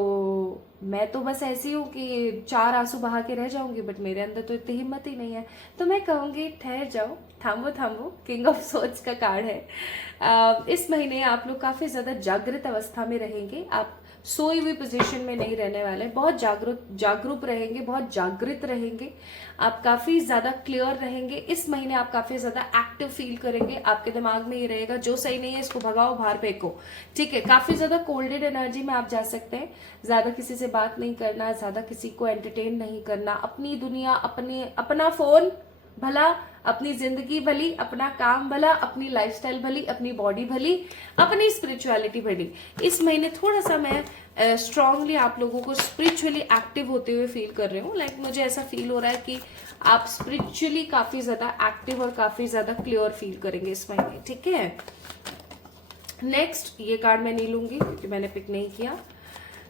मैं तो बस ऐसी हूँ कि 4 आंसू बहा के रह जाऊंगी, बट मेरे अंदर तो इतनी हिम्मत ही नहीं है। तो मैं कहूंगी ठहर जाओ, थांबो थांबो, किंग ऑफ सोर्ड्स का कार्ड है। इस महीने आप लोग काफी ज्यादा जागृत अवस्था में रहेंगे, आप सोई हुई पोजीशन में नहीं रहने वाले, बहुत जागरूक रहेंगे, बहुत जागृत रहेंगे, आप काफी ज्यादा क्लियर रहेंगे। इस महीने आप काफी ज्यादा एक्टिव फील करेंगे, आपके दिमाग में ये रहेगा जो सही नहीं है इसको भगाओ, बाहर फेंको, ठीक है। काफी ज्यादा कोल्डेड एनर्जी में आप जा सकते हैं, ज्यादा किसी से बात नहीं करना, ज्यादा किसी को एंटरटेन नहीं करना, अपनी दुनिया, अपना फोन भला, अपनी जिंदगी भली, अपना काम भला, अपनी लाइफस्टाइल भली, अपनी बॉडी भली, अपनी स्पिरिचुअलिटी भली। इस महीने थोड़ा सा मैं स्ट्रांगली आप लोगों को स्पिरिचुअली एक्टिव होते हुए फील कर रही हूँ। लाइक मुझे ऐसा फील हो रहा है कि आप स्पिरिचुअली काफी ज्यादा एक्टिव और काफी ज्यादा क्लियर फील करेंगे इस महीने, ठीक है। नेक्स्ट, ये कार्ड मैं नहीं लूंगी क्योंकि मैंने पिक नहीं किया।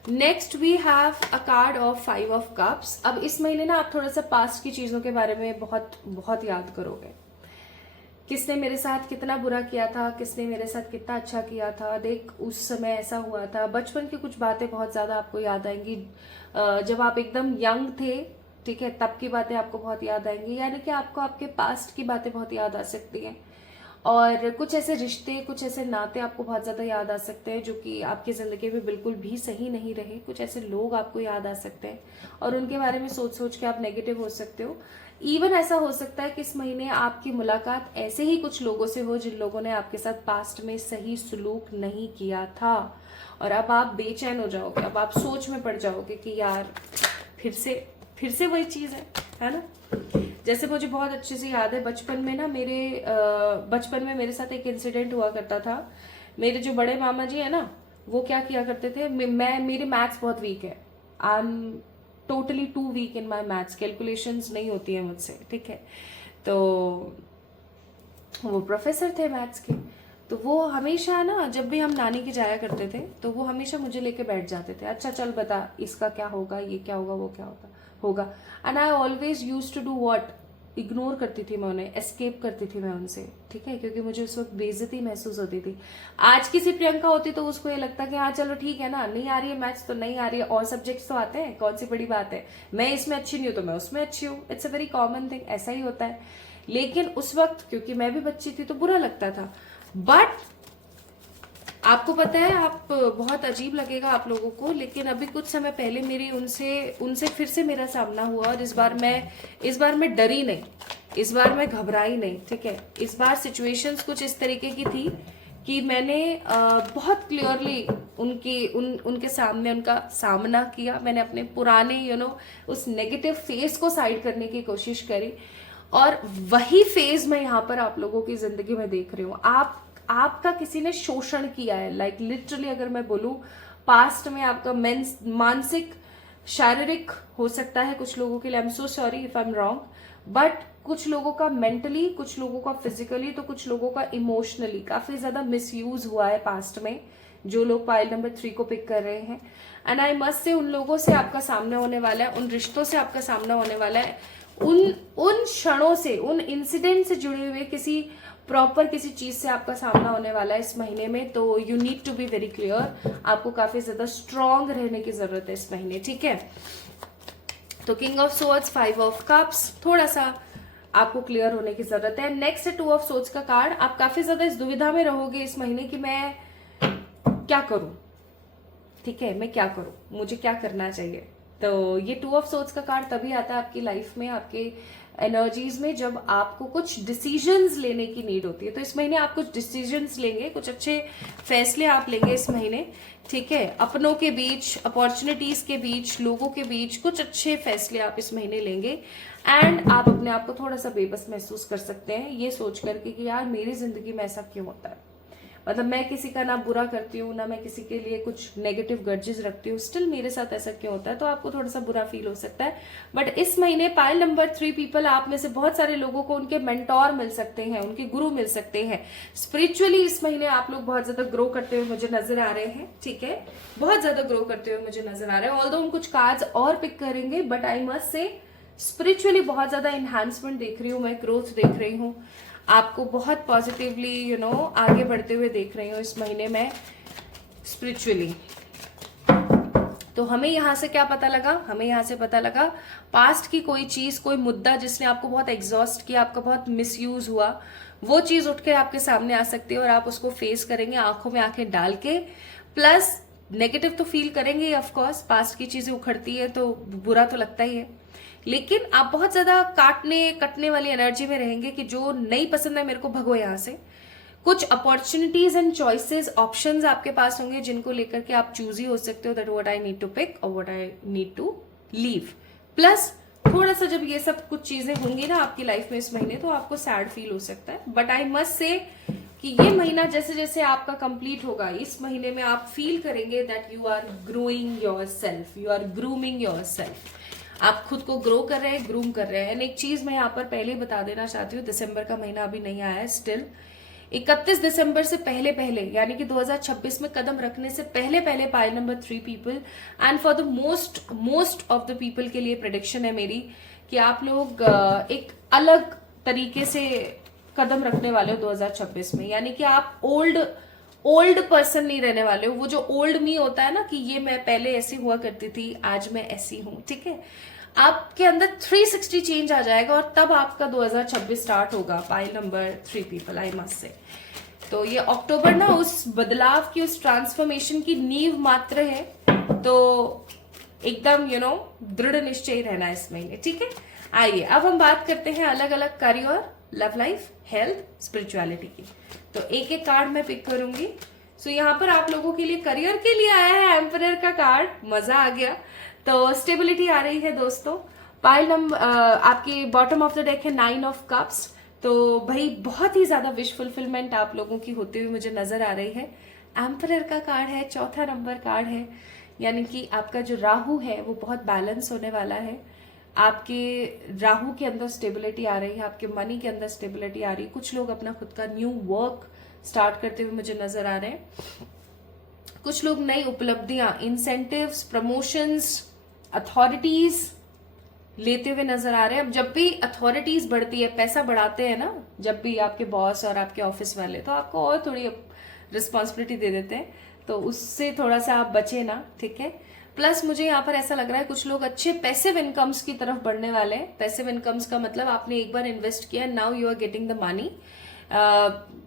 Next we have a card of 5 of cups. अब इस महीने ना आप थोड़ा सा पास्ट की चीजों के बारे में बहुत बहुत याद करोगे, किसने मेरे साथ कितना बुरा किया था, किसने मेरे साथ कितना अच्छा किया था, देख उस समय ऐसा हुआ था। बचपन की कुछ बातें बहुत ज्यादा आपको याद आएंगी, जब आप एकदम यंग थे, ठीक है, तब की बातें आपको बहुत याद आएंगी, यानी कि आपको आपके पास्ट की बातें बहुत याद आ सकती हैं। और कुछ ऐसे रिश्ते, कुछ ऐसे नाते आपको बहुत ज्यादा याद आ सकते हैं जो कि आपकी जिंदगी में बिल्कुल भी सही नहीं रहे। कुछ ऐसे लोग आपको याद आ सकते हैं और उनके बारे में सोच सोच के आप नेगेटिव हो सकते हो। इवन ऐसा हो सकता है कि इस महीने आपकी मुलाकात ऐसे ही कुछ लोगों से हो जिन लोगों ने आपके साथ पास्ट में सही सलूक नहीं किया था, और अब आप बेचैन हो जाओगे, अब आप सोच में पड़ जाओगे कि यार फिर से वही चीज है ना। जैसे मुझे बहुत अच्छे से याद है, बचपन में मेरे साथ एक इंसिडेंट हुआ करता था। मेरे जो बड़े मामा जी है ना, वो क्या किया करते थे, मेरे मैथ्स बहुत वीक है, I am totally too weak in my maths, calculations नहीं होती है मुझसे, ठीक है। तो वो प्रोफेसर थे मैथ्स के, तो वो हमेशा ना जब भी हम नानी के जाया करते थे तो वो हमेशा मुझे लेके बैठ जाते थे, अच्छा चल बता इसका क्या होगा, ये क्या होगा, वो क्या होगा। And I always use to do what, ignore करती थी मैं उन्हें, एस्केप करती थी मैं उनसे, ठीक है, क्योंकि मुझे उस वक्त बेइज्जती महसूस होती थी। आज किसी प्रियंका होती तो उसको ये लगता कि हाँ चलो ठीक है ना, नहीं आ रही है मैथ्स तो नहीं आ रही है, और सब्जेक्ट्स तो आते हैं, कौन सी बड़ी बात है, मैं इसमें अच्छी नहीं हूं तो मैं उसमें अच्छी हूँ, it's a very common thing, ऐसा ही होता है। लेकिन उस वक्त क्योंकि मैं भी बच्ची थी तो बुरा लगता था। बट आपको पता है, आप बहुत अजीब लगेगा आप लोगों को, लेकिन अभी कुछ समय पहले मेरी उनसे फिर से मेरा सामना हुआ, और इस बार मैं डरी नहीं, इस बार मैं घबराई नहीं, ठीक है। इस बार सिचुएशंस कुछ इस तरीके की थी कि मैंने बहुत क्लियरली उनके सामने उनका सामना किया, मैंने अपने पुराने उस नेगेटिव फेस को साइड करने की कोशिश करी, और वही फेज मैं यहाँ पर आप लोगों की जिंदगी में देख रही हूँ। आपका किसी ने शोषण किया है, लाइक लिटरली अगर मैं बोलूं, पास्ट में आपका मानसिक, शारीरिक हो सकता है कुछ लोगों के लिए, I am so sorry if I am wrong, but कुछ लोगों का मेंटली, कुछ लोगों का फिजिकली, तो कुछ लोगों का इमोशनली काफी ज्यादा मिसयूज हुआ है पास्ट में, जो लोग पाइल नंबर 3 को पिक कर रहे हैं। एंड आई मस्ट से उन लोगों से आपका सामना होने वाला है, उन रिश्तों से आपका सामना होने वाला है, उन क्षणों से, उन इंसिडेंट से जुड़े हुए किसी चीज से आपका सामना होने वाला है इस महीने में। तो you need to be very clear, आपको काफी ज्यादा स्ट्रांग रहने की जरूरत है इस महीने, ठीक है। तो king of swords, 5 of cups, थोड़ा सा आपको क्लियर होने की जरूरत है। नेक्स्ट है 2 ऑफ सोर्ड्स का कार्ड। आप काफी ज्यादा इस दुविधा में रहोगे इस महीने कि मैं क्या करूं, ठीक है, मैं क्या करूं, मुझे क्या करना चाहिए। तो ये 2 ऑफ सोर्ड्स का कार्ड तभी आता है आपकी लाइफ में, आपके एनर्जीज में, जब आपको कुछ डिसीजंस लेने की नीड होती है। तो इस महीने आप कुछ डिसीजंस लेंगे, कुछ अच्छे फैसले आप लेंगे इस महीने, ठीक है। अपनों के बीच, अपॉर्चुनिटीज के बीच, लोगों के बीच कुछ अच्छे फैसले आप इस महीने लेंगे। एंड आप अपने आप को थोड़ा सा बेबस महसूस कर सकते हैं ये सोच करके कि यार मेरी जिंदगी में ऐसा क्यों होता है, मतलब मैं किसी का ना बुरा करती हूँ, ना मैं किसी के लिए कुछ नेगेटिव ग्रजेस रखती हूँ, स्टिल मेरे साथ ऐसा क्यों होता है, तो आपको थोड़ा सा बुरा फील हो सकता है। बट इस महीने पाइल नंबर 3 पीपल, आप में से बहुत सारे लोगों को उनके मेंटोर मिल सकते हैं, उनके गुरु मिल सकते हैं। स्पिरिचुअली इस महीने आप लोग बहुत ज्यादा ग्रो करते हुए मुझे नजर आ रहे हैं, ठीक है, बहुत ज्यादा ग्रो करते हुए मुझे नजर आ रहे हैं। ऑल्दो हम कुछ कार्ड्स और पिक करेंगे, बट आई मस्ट से स्पिरिचुअली बहुत ज्यादा एनहांसमेंट देख रही हूँ मैं, ग्रोथ देख रही हूँ, आपको बहुत पॉजिटिवली आगे बढ़ते हुए देख रही हूँ इस महीने में स्पिरिचुअली। तो हमें यहाँ से क्या पता लगा, हमें यहाँ से पता लगा पास्ट की कोई चीज, कोई मुद्दा जिसने आपको बहुत एग्जॉस्ट किया, आपका बहुत मिसयूज हुआ, वो चीज उठ के आपके सामने आ सकती है और आप उसको फेस करेंगे आंखों में आंखें डाल के। प्लस नेगेटिव तो फील करेंगे ऑफ कोर्स, पास्ट की चीजें उखड़ती है तो बुरा तो लगता ही है, लेकिन आप बहुत ज्यादा काटने कटने वाली एनर्जी में रहेंगे कि जो नहीं पसंद है मेरे को भगो यहाँ से। कुछ अपॉर्चुनिटीज एंड चॉइसेस, ऑप्शंस आपके पास होंगे जिनको लेकर के आप चूज ही हो सकते हो, that what I need to pick और what I need to leave. Plus थोड़ा सा जब ये सब कुछ चीजें होंगी ना आपकी लाइफ में इस महीने, तो आपको सैड फील हो सकता है। बट आई मस्ट से कि ये महीना जैसे जैसे आपका कंप्लीट होगा, इस महीने में आप फील करेंगे that you are growing yourself, you are grooming yourself, आप खुद को ग्रो कर रहे हैं, ग्रूम कर रहे हैं। एंड एक चीज मैं यहाँ पर पहले ही बता देना चाहती हूँ, दिसंबर का महीना अभी नहीं आया है, स्टिल 31 दिसंबर से पहले पहले, यानी कि 2026 में कदम रखने से पहले पहले pile number 3 people and for the most of the people के लिए प्रेडिक्शन है मेरी कि आप लोग एक अलग तरीके से कदम रखने वाले हो 2026 में। यानी कि आप ओल्ड पर्सन नहीं रहने वाले हो। वो जो ओल्ड मी होता है ना कि ये मैं पहले ऐसी हुआ करती थी, आज मैं ऐसी हूं, ठीक है, आपके अंदर 360 चेंज आ जाएगा और तब आपका 2026 स्टार्ट होगा पाइल नंबर 3 पीपल, आई मस्ट से। तो ये अक्टूबर ना उस बदलाव की, उस ट्रांसफॉर्मेशन की नींव मात्र है, तो एकदम दृढ़ निश्चय रहना है इस महीने, ठीक है। आइए अब हम बात करते हैं अलग अलग career, love life, health, spirituality की। तो एक एक कार्ड मैं पिक करूंगी। सो यहाँ पर आप लोगों के लिए करियर के लिए आया है एम्परर का कार्ड, मजा आ गया। तो स्टेबिलिटी आ रही है दोस्तों। पाइल नंबर आपकी बॉटम ऑफ द डेक है 9 ऑफ कप्स। तो भाई बहुत ही ज्यादा विश फुलफिलमेंट आप लोगों की होती हुई मुझे नजर आ रही है। एम्परर का कार्ड है, चौथा नंबर कार्ड है, यानी कि आपका जो राहु है वो बहुत बैलेंस होने वाला है। आपके राहु के अंदर स्टेबिलिटी आ रही है, आपके मनी के अंदर स्टेबिलिटी आ रही है। कुछ लोग अपना खुद का न्यू वर्क स्टार्ट करते हुए मुझे नजर आ रहे हैं। कुछ लोग नई उपलब्धियां, इंसेंटिव्स, प्रमोशंस, अथॉरिटीज लेते हुए नजर आ रहे हैं। अब जब भी अथॉरिटीज बढ़ती है, पैसा बढ़ाते हैं ना, जब भी आपके बॉस और आपके ऑफिस वाले, तो आपको और थोड़ी रिस्पॉन्सिबिलिटी दे देते हैं, तो उससे थोड़ा सा आप बचे ना, ठीक है। प्लस मुझे यहाँ पर ऐसा लग रहा है कुछ लोग अच्छे पैसिव इनकम्स की तरफ बढ़ने वाले हैं। पैसिव इनकम्स का मतलब आपने एक बार इन्वेस्ट किया, now you are getting the money.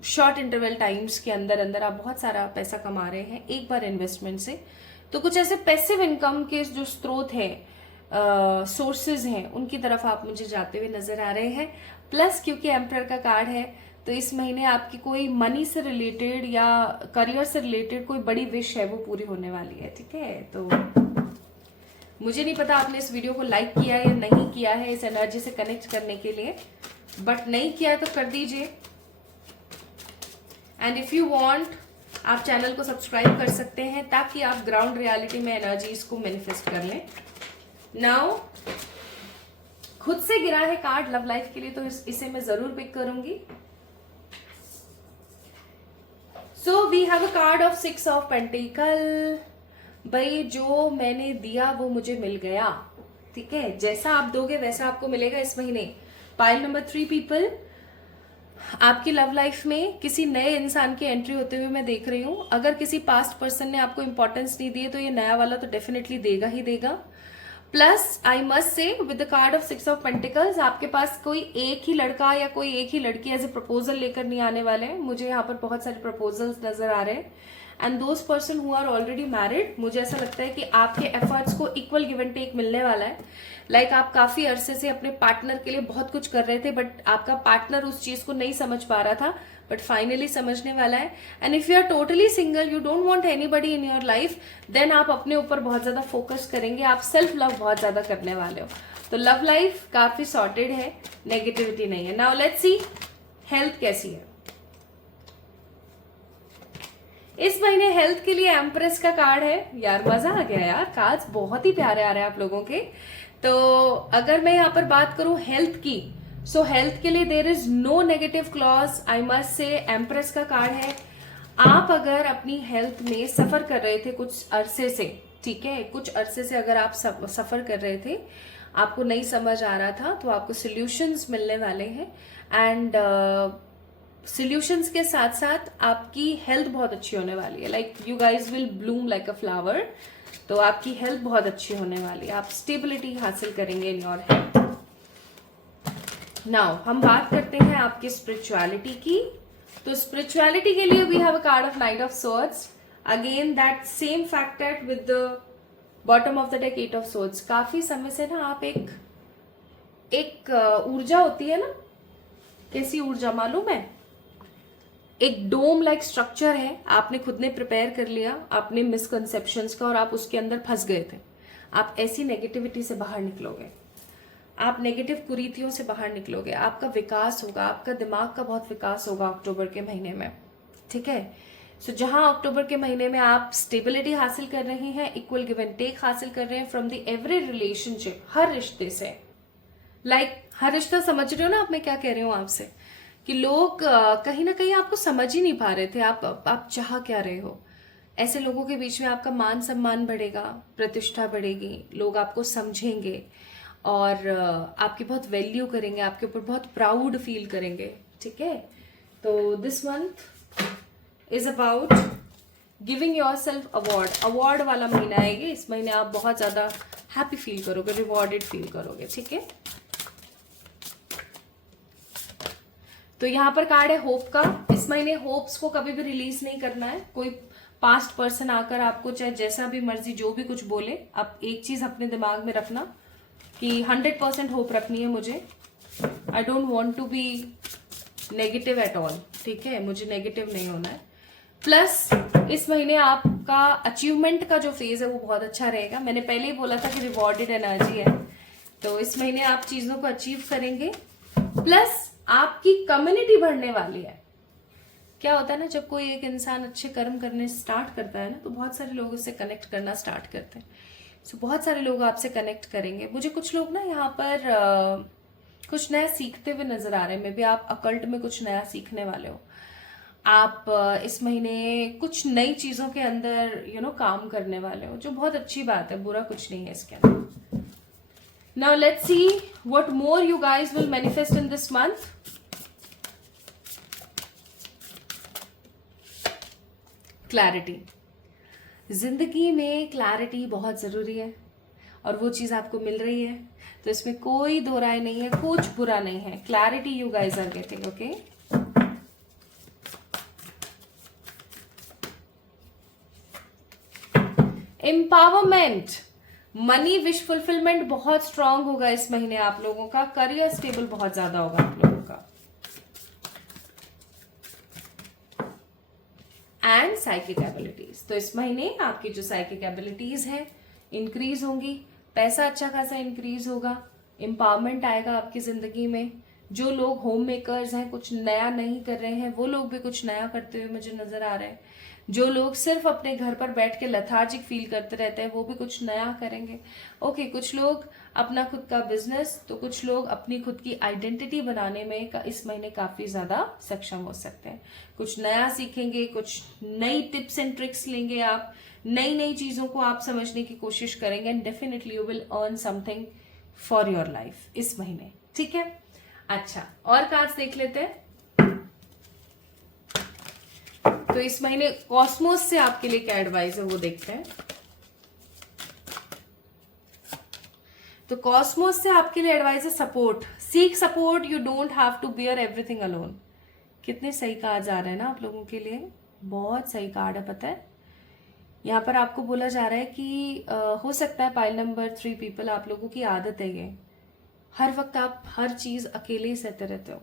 Short interval times के अंदर अंदर आप बहुत सारा पैसा कमा रहे हैं एक बार इन्वेस्टमेंट से। तो कुछ ऐसे पैसिव इनकम के जो स्रोत हैं, सोर्सेज हैं, उनकी तरफ आप मुझे जाते हुए नजर आ रहे हैं। प्लस क्योंकि एम्परर का कार्ड है, तो इस महीने आपकी कोई मनी से रिलेटेड या करियर से रिलेटेड कोई बड़ी विश है वो पूरी होने वाली है, ठीक है। तो मुझे नहीं पता आपने इस वीडियो को लाइक किया है या नहीं किया है इस एनर्जी से कनेक्ट करने के लिए, बट नहीं किया है तो कर दीजिए। एंड इफ यू वांट, आप चैनल को सब्सक्राइब कर सकते हैं ताकि आप ग्राउंड रियलिटी में एनर्जीज को मैनिफेस्ट कर लें। नाउ खुद से गिरा है कार्ड लव लाइफ के लिए, तो इसे मैं जरूर पिक करूंगी। So we have a card of 6 of pentacle. भाई जो मैंने दिया वो मुझे मिल गया, ठीक है। जैसा आप दोगे वैसा आपको मिलेगा इस महीने। पाइल नंबर 3 पीपल, आपकी लव लाइफ में किसी नए इंसान की एंट्री होते हुए मैं देख रही हूं। अगर किसी पास्ट पर्सन ने आपको इंपॉर्टेंस नहीं दी है तो ये नया वाला तो डेफिनेटली देगा ही देगा। Plus I must say with the card of 6 of pentacles, आपके पास कोई एक ही लड़का या कोई एक ही लड़की एज ए प्रपोजल लेकर नहीं आने वाले हैं। मुझे यहाँ पर बहुत सारे प्रपोजल्स नजर आ रहे हैं। And those person who are already married, मुझे ऐसा लगता है कि आपके एफर्ट्स को इक्वल गिव एंड टेक मिलने वाला है। लाइक आप काफी अरसे से अपने पार्टनर के लिए बहुत कुछ कर रहे थे, बट आपका पार्टनर उस चीज को नहीं समझ पा रहा था, बट फाइनली समझने वाला है। And if you are totally single, you don't want anybody in your life, then आप अपने ऊपर बहुत ज्यादा फोकस करेंगे, आप सेल्फ लव बहुत ज्यादा करने वाले हो। तो लव लाइफ काफी सॉर्टेड है, नेगेटिविटी नहीं है। नाउ लेट्स सी हेल्थ कैसी है। इस महीने हेल्थ के लिए एम्प्रेस का कार्ड है। यार मजा आ गया यार, कार्ड्स बहुत ही प्यारे आ रहे हैं आप लोगों के। तो अगर मैं यहाँ पर बात करूं हेल्थ की, सो हेल्थ के लिए there is no negative clause, I must say empress का कार्ड है। आप अगर अपनी हेल्थ में सफर कर रहे थे कुछ अरसे से, ठीक है, कुछ अरसे से अगर आप सफर कर रहे थे, आपको नहीं समझ आ रहा था, तो आपको सॉल्यूशंस मिलने वाले हैं। एंड सॉल्यूशंस के साथ साथ आपकी हेल्थ बहुत अच्छी होने वाली है। Like you guys will Bloom like a flower. तो आपकी हेल्थ बहुत अच्छी होने वाली है, आप स्टेबिलिटी हासिल करेंगे इन योर हेल्थ। नाउ हम बात करते हैं आपकी स्पिरिचुअलिटी की। तो स्पिरिचुअलिटी के लिए we have a card of knight of swords. Again that same factor with the bottom of the deck eight of swords. काफी समय से ना आप एक ऊर्जा होती है ना, कैसी ऊर्जा मालूम है, एक डोम लाइक स्ट्रक्चर है, आपने खुद ने प्रिपेयर कर लिया आपने मिसकंसेप्शंस का और आप उसके अंदर फंस गए थे। आप ऐसी नेगेटिविटी से बाहर निकलोगे, आप नेगेटिव कुरीतियों से बाहर निकलोगे, आपका विकास होगा, आपका दिमाग का बहुत विकास होगा अक्टूबर के महीने में, ठीक है। सो जहां अक्टूबर के महीने में आप स्टेबिलिटी हासिल कर रहे हैं, इक्वल गिव एंड टेक हासिल कर रहे हैं फ्रॉम द एवरी रिलेशनशिप, हर रिश्ते से। हर रिश्ता समझ रहे हो ना आप, मैं क्या कह रही हूँ आपसे, कि लोग कहीं ना कहीं आपको समझ ही नहीं पा रहे थे आप चाह क्या रहे हो। ऐसे लोगों के बीच में आपका मान सम्मान बढ़ेगा, प्रतिष्ठा बढ़ेगी, लोग आपको समझेंगे और आपकी बहुत वैल्यू करेंगे, आपके ऊपर बहुत प्राउड फील करेंगे, ठीक है। तो this month is about giving your self award वाला महीना है ये। इस महीने आप बहुत ज्यादा हैप्पी फील करोगे, रिवॉर्डेड फील करोगे, ठीक है। तो यहाँ पर कार्ड है होप का। इस महीने होप्स को कभी भी रिलीज नहीं करना है। कोई पास्ट पर्सन आकर आपको चाहे जैसा भी मर्जी जो भी कुछ बोले, आप एक चीज अपने दिमाग में रखना कि 100% होप रखनी है मुझे। I don't want to be negative at all, ठीक है, मुझे नेगेटिव नहीं होना है। प्लस इस महीने आपका अचीवमेंट का जो फेज है वो बहुत अच्छा रहेगा। मैंने पहले ही बोला था कि रिवॉर्डेड एनर्जी है, तो इस महीने आप चीजों को अचीव करेंगे। प्लस आपकी कम्युनिटी बढ़ने वाली है। क्या होता है ना, जब कोई एक इंसान अच्छे कर्म करने स्टार्ट करता है ना, तो बहुत सारे लोग उससे कनेक्ट करना स्टार्ट करते हैं। सो बहुत सारे लोग आपसे कनेक्ट करेंगे। मुझे कुछ लोग ना यहाँ पर कुछ नया सीखते हुए नजर आ रहे हैं। मे बी आप अकल्ट में कुछ नया सीखने वाले हो। आप इस महीने कुछ नई चीजों के अंदर काम करने वाले हो, जो बहुत अच्छी बात है, बुरा कुछ नहीं है इसके अंदर। Now let's see what more you guys will manifest in this month. Clarity. जिंदगी में क्लैरिटी बहुत जरूरी है और वो चीज आपको मिल रही है, तो इसमें कोई दो राय नहीं है, कुछ बुरा नहीं है। Clarity you guys are getting, okay. Empowerment, money wish fulfilment बहुत स्ट्रांग होगा इस महीने आप लोगों का। करियर स्टेबल बहुत ज्यादा होगा आप लोगों का। एंड साइकिक एबिलिटीज, तो इस महीने आपकी जो साइकिक एबिलिटीज है इंक्रीज होंगी, पैसा अच्छा खासा इंक्रीज होगा, एम्पावरमेंट आएगा आपकी जिंदगी में। जो लोग होम मेकर्स हैं, कुछ नया नहीं कर रहे हैं, वो लोग भी कुछ नया करते हुए मुझे नजर आ रहे हैं। जो लोग सिर्फ अपने घर पर बैठ के लथार्जिक फील करते रहते हैं, वो भी कुछ नया करेंगे। ओके, कुछ लोग अपना खुद का बिजनेस, तो कुछ लोग अपनी खुद की आइडेंटिटी बनाने में इस महीने काफी ज्यादा सक्षम हो सकते हैं। कुछ नया सीखेंगे, कुछ नई टिप्स एंड ट्रिक्स लेंगे, आप नई नई चीजों को आप समझने की कोशिश करेंगे and definitely you will earn something for your life इस महीने, ठीक है। अच्छा, और कार्ड्स देख लेते हैं। तो इस महीने कॉस्मोस से आपके लिए क्या एडवाइस है वो देखते हैं। तो कॉस्मोस से आपके लिए एडवाइस है support. Seek support, you don't have to bear everything alone. कितने सही कार्ड आ रहे हैं ना आप लोगों के लिए, बहुत सही कार्ड है। पता है, यहाँ पर आपको बोला जा रहा है कि हो सकता है पाइल नंबर 3 पीपल, आप लोगों की आदत है ये, हर वक्त आप हर चीज अकेले ही सहते रहते हो।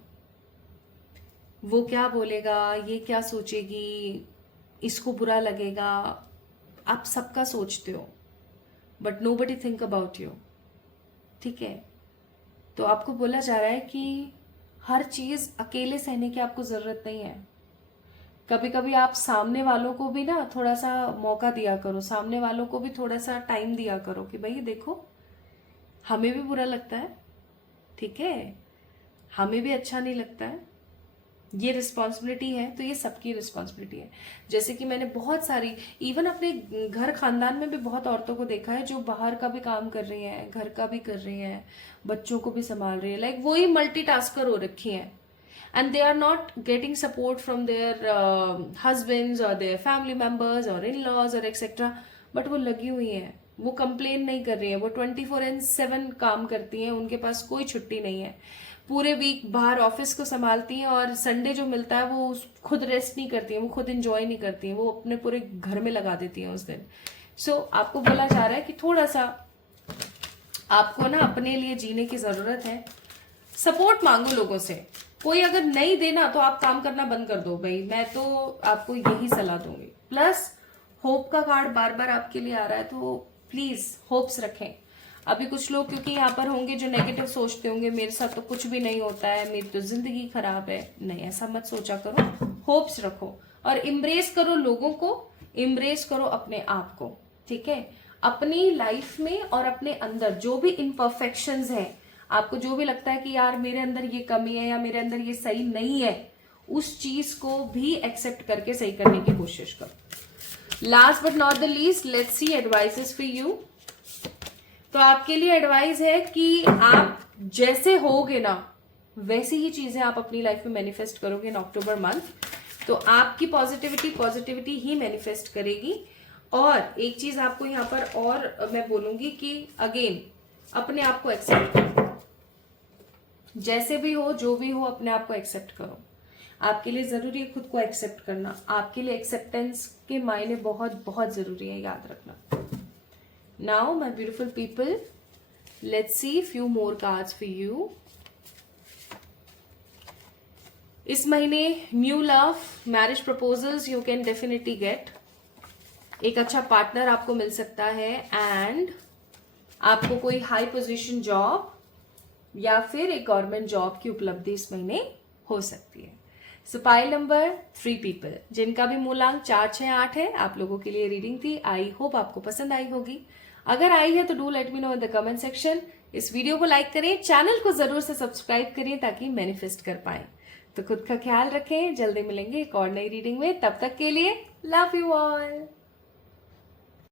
वो क्या बोलेगा, ये क्या सोचेगी, इसको बुरा लगेगा, आप सबका सोचते हो, but nobody think about you, ठीक है। तो आपको बोला जा रहा है कि हर चीज अकेले सहने की आपको जरूरत नहीं है। कभी कभी आप सामने वालों को भी ना थोड़ा सा मौका दिया करो, सामने वालों को भी थोड़ा सा टाइम दिया करो कि भाई देखो हमें भी बुरा लगता है, ठीक है, हमें भी अच्छा नहीं लगता है, ये रिस्पॉन्सिबिलिटी है, तो ये सबकी रिस्पॉन्सिबिलिटी है। जैसे कि मैंने बहुत सारी इवन अपने घर खानदान में भी बहुत औरतों को देखा है जो बाहर का भी काम कर रही हैं, घर का भी कर रही हैं, बच्चों को भी संभाल रही है, लाइक वही मल्टीटास्कर हो रखी हैं, and they are not getting support from their husbands or their family members or in-laws or etc. But वो लगी हुई हैं, वो कंप्लेन नहीं कर रही हैं, वो 24/7 काम करती हैं, उनके पास कोई छुट्टी नहीं है, पूरे वीक बाहर ऑफिस को संभालती हैं और संडे जो मिलता है वो खुद रेस्ट नहीं करती हैं, वो खुद इंजॉय नहीं करती हैं, वो अपने पूरे घर में लगा देती हैं उस दिन। सो आपको बोला जा रहा है कि थोड़ा सा आपको ना अपने लिए जीने की जरूरत है, सपोर्ट मांगो लोगों से। कोई अगर नहीं देना तो आप काम करना बंद कर दो भाई, मैं तो आपको यही सलाह दूंगी। प्लस होप का कार्ड बार बार आपके लिए आ रहा है, तो प्लीज होप्स रखें। अभी कुछ लोग क्योंकि यहाँ पर होंगे जो नेगेटिव सोचते होंगे, मेरे साथ तो कुछ भी नहीं होता है, मेरी तो जिंदगी खराब है, नहीं ऐसा मत सोचा करो, होप्स रखो और इम्ब्रेस करो लोगों को, इम्ब्रेस करो अपने आप को, ठीक है। अपनी लाइफ में और अपने अंदर जो भी इम्परफेक्शंस हैं, आपको जो भी लगता है कि यार मेरे अंदर ये कमी है या मेरे अंदर ये सही नहीं है, उस चीज को भी एक्सेप्ट करके सही करने की कोशिश करो। Last but not the least, let's see advices for you. तो आपके लिए एडवाइस है कि आप जैसे होगे ना वैसी ही चीजें आप अपनी लाइफ में मैनिफेस्ट करोगे इन अक्टूबर मंथ, तो आपकी पॉजिटिविटी ही मैनिफेस्ट करेगी। और एक चीज आपको यहाँ पर और मैं बोलूंगी कि अगेन अपने आप को एक्सेप्ट करो, जैसे भी हो जो भी हो अपने आप को एक्सेप्ट करो। आपके लिए जरूरी है खुद को एक्सेप्ट करना, आपके लिए एक्सेप्टेंस के मायने बहुत बहुत जरूरी है, याद रखना। Now my beautiful people, let's see few more cards for you. इस महीने new love, marriage proposals you can definitely get. एक अच्छा पार्टनर आपको मिल सकता है एंड आपको कोई हाई पोजीशन जॉब या फिर एक गवर्नमेंट जॉब की उपलब्धि इस महीने हो सकती है। सो पाइल नंबर 3 पीपल जिनका भी मूलांक 4, 6, 8 है, आप लोगों के लिए रीडिंग थी। आई होप आपको पसंद आई होगी। अगर आई है तो do let me no in the comment section. इस वीडियो को लाइक करें, चैनल को जरूर से सब्सक्राइब करिए ताकि मैनिफेस्ट कर पाए। तो खुद का ख्याल रखें, जल्दी मिलेंगे एक और नई रीडिंग में, तब तक के लिए लव यू ऑल।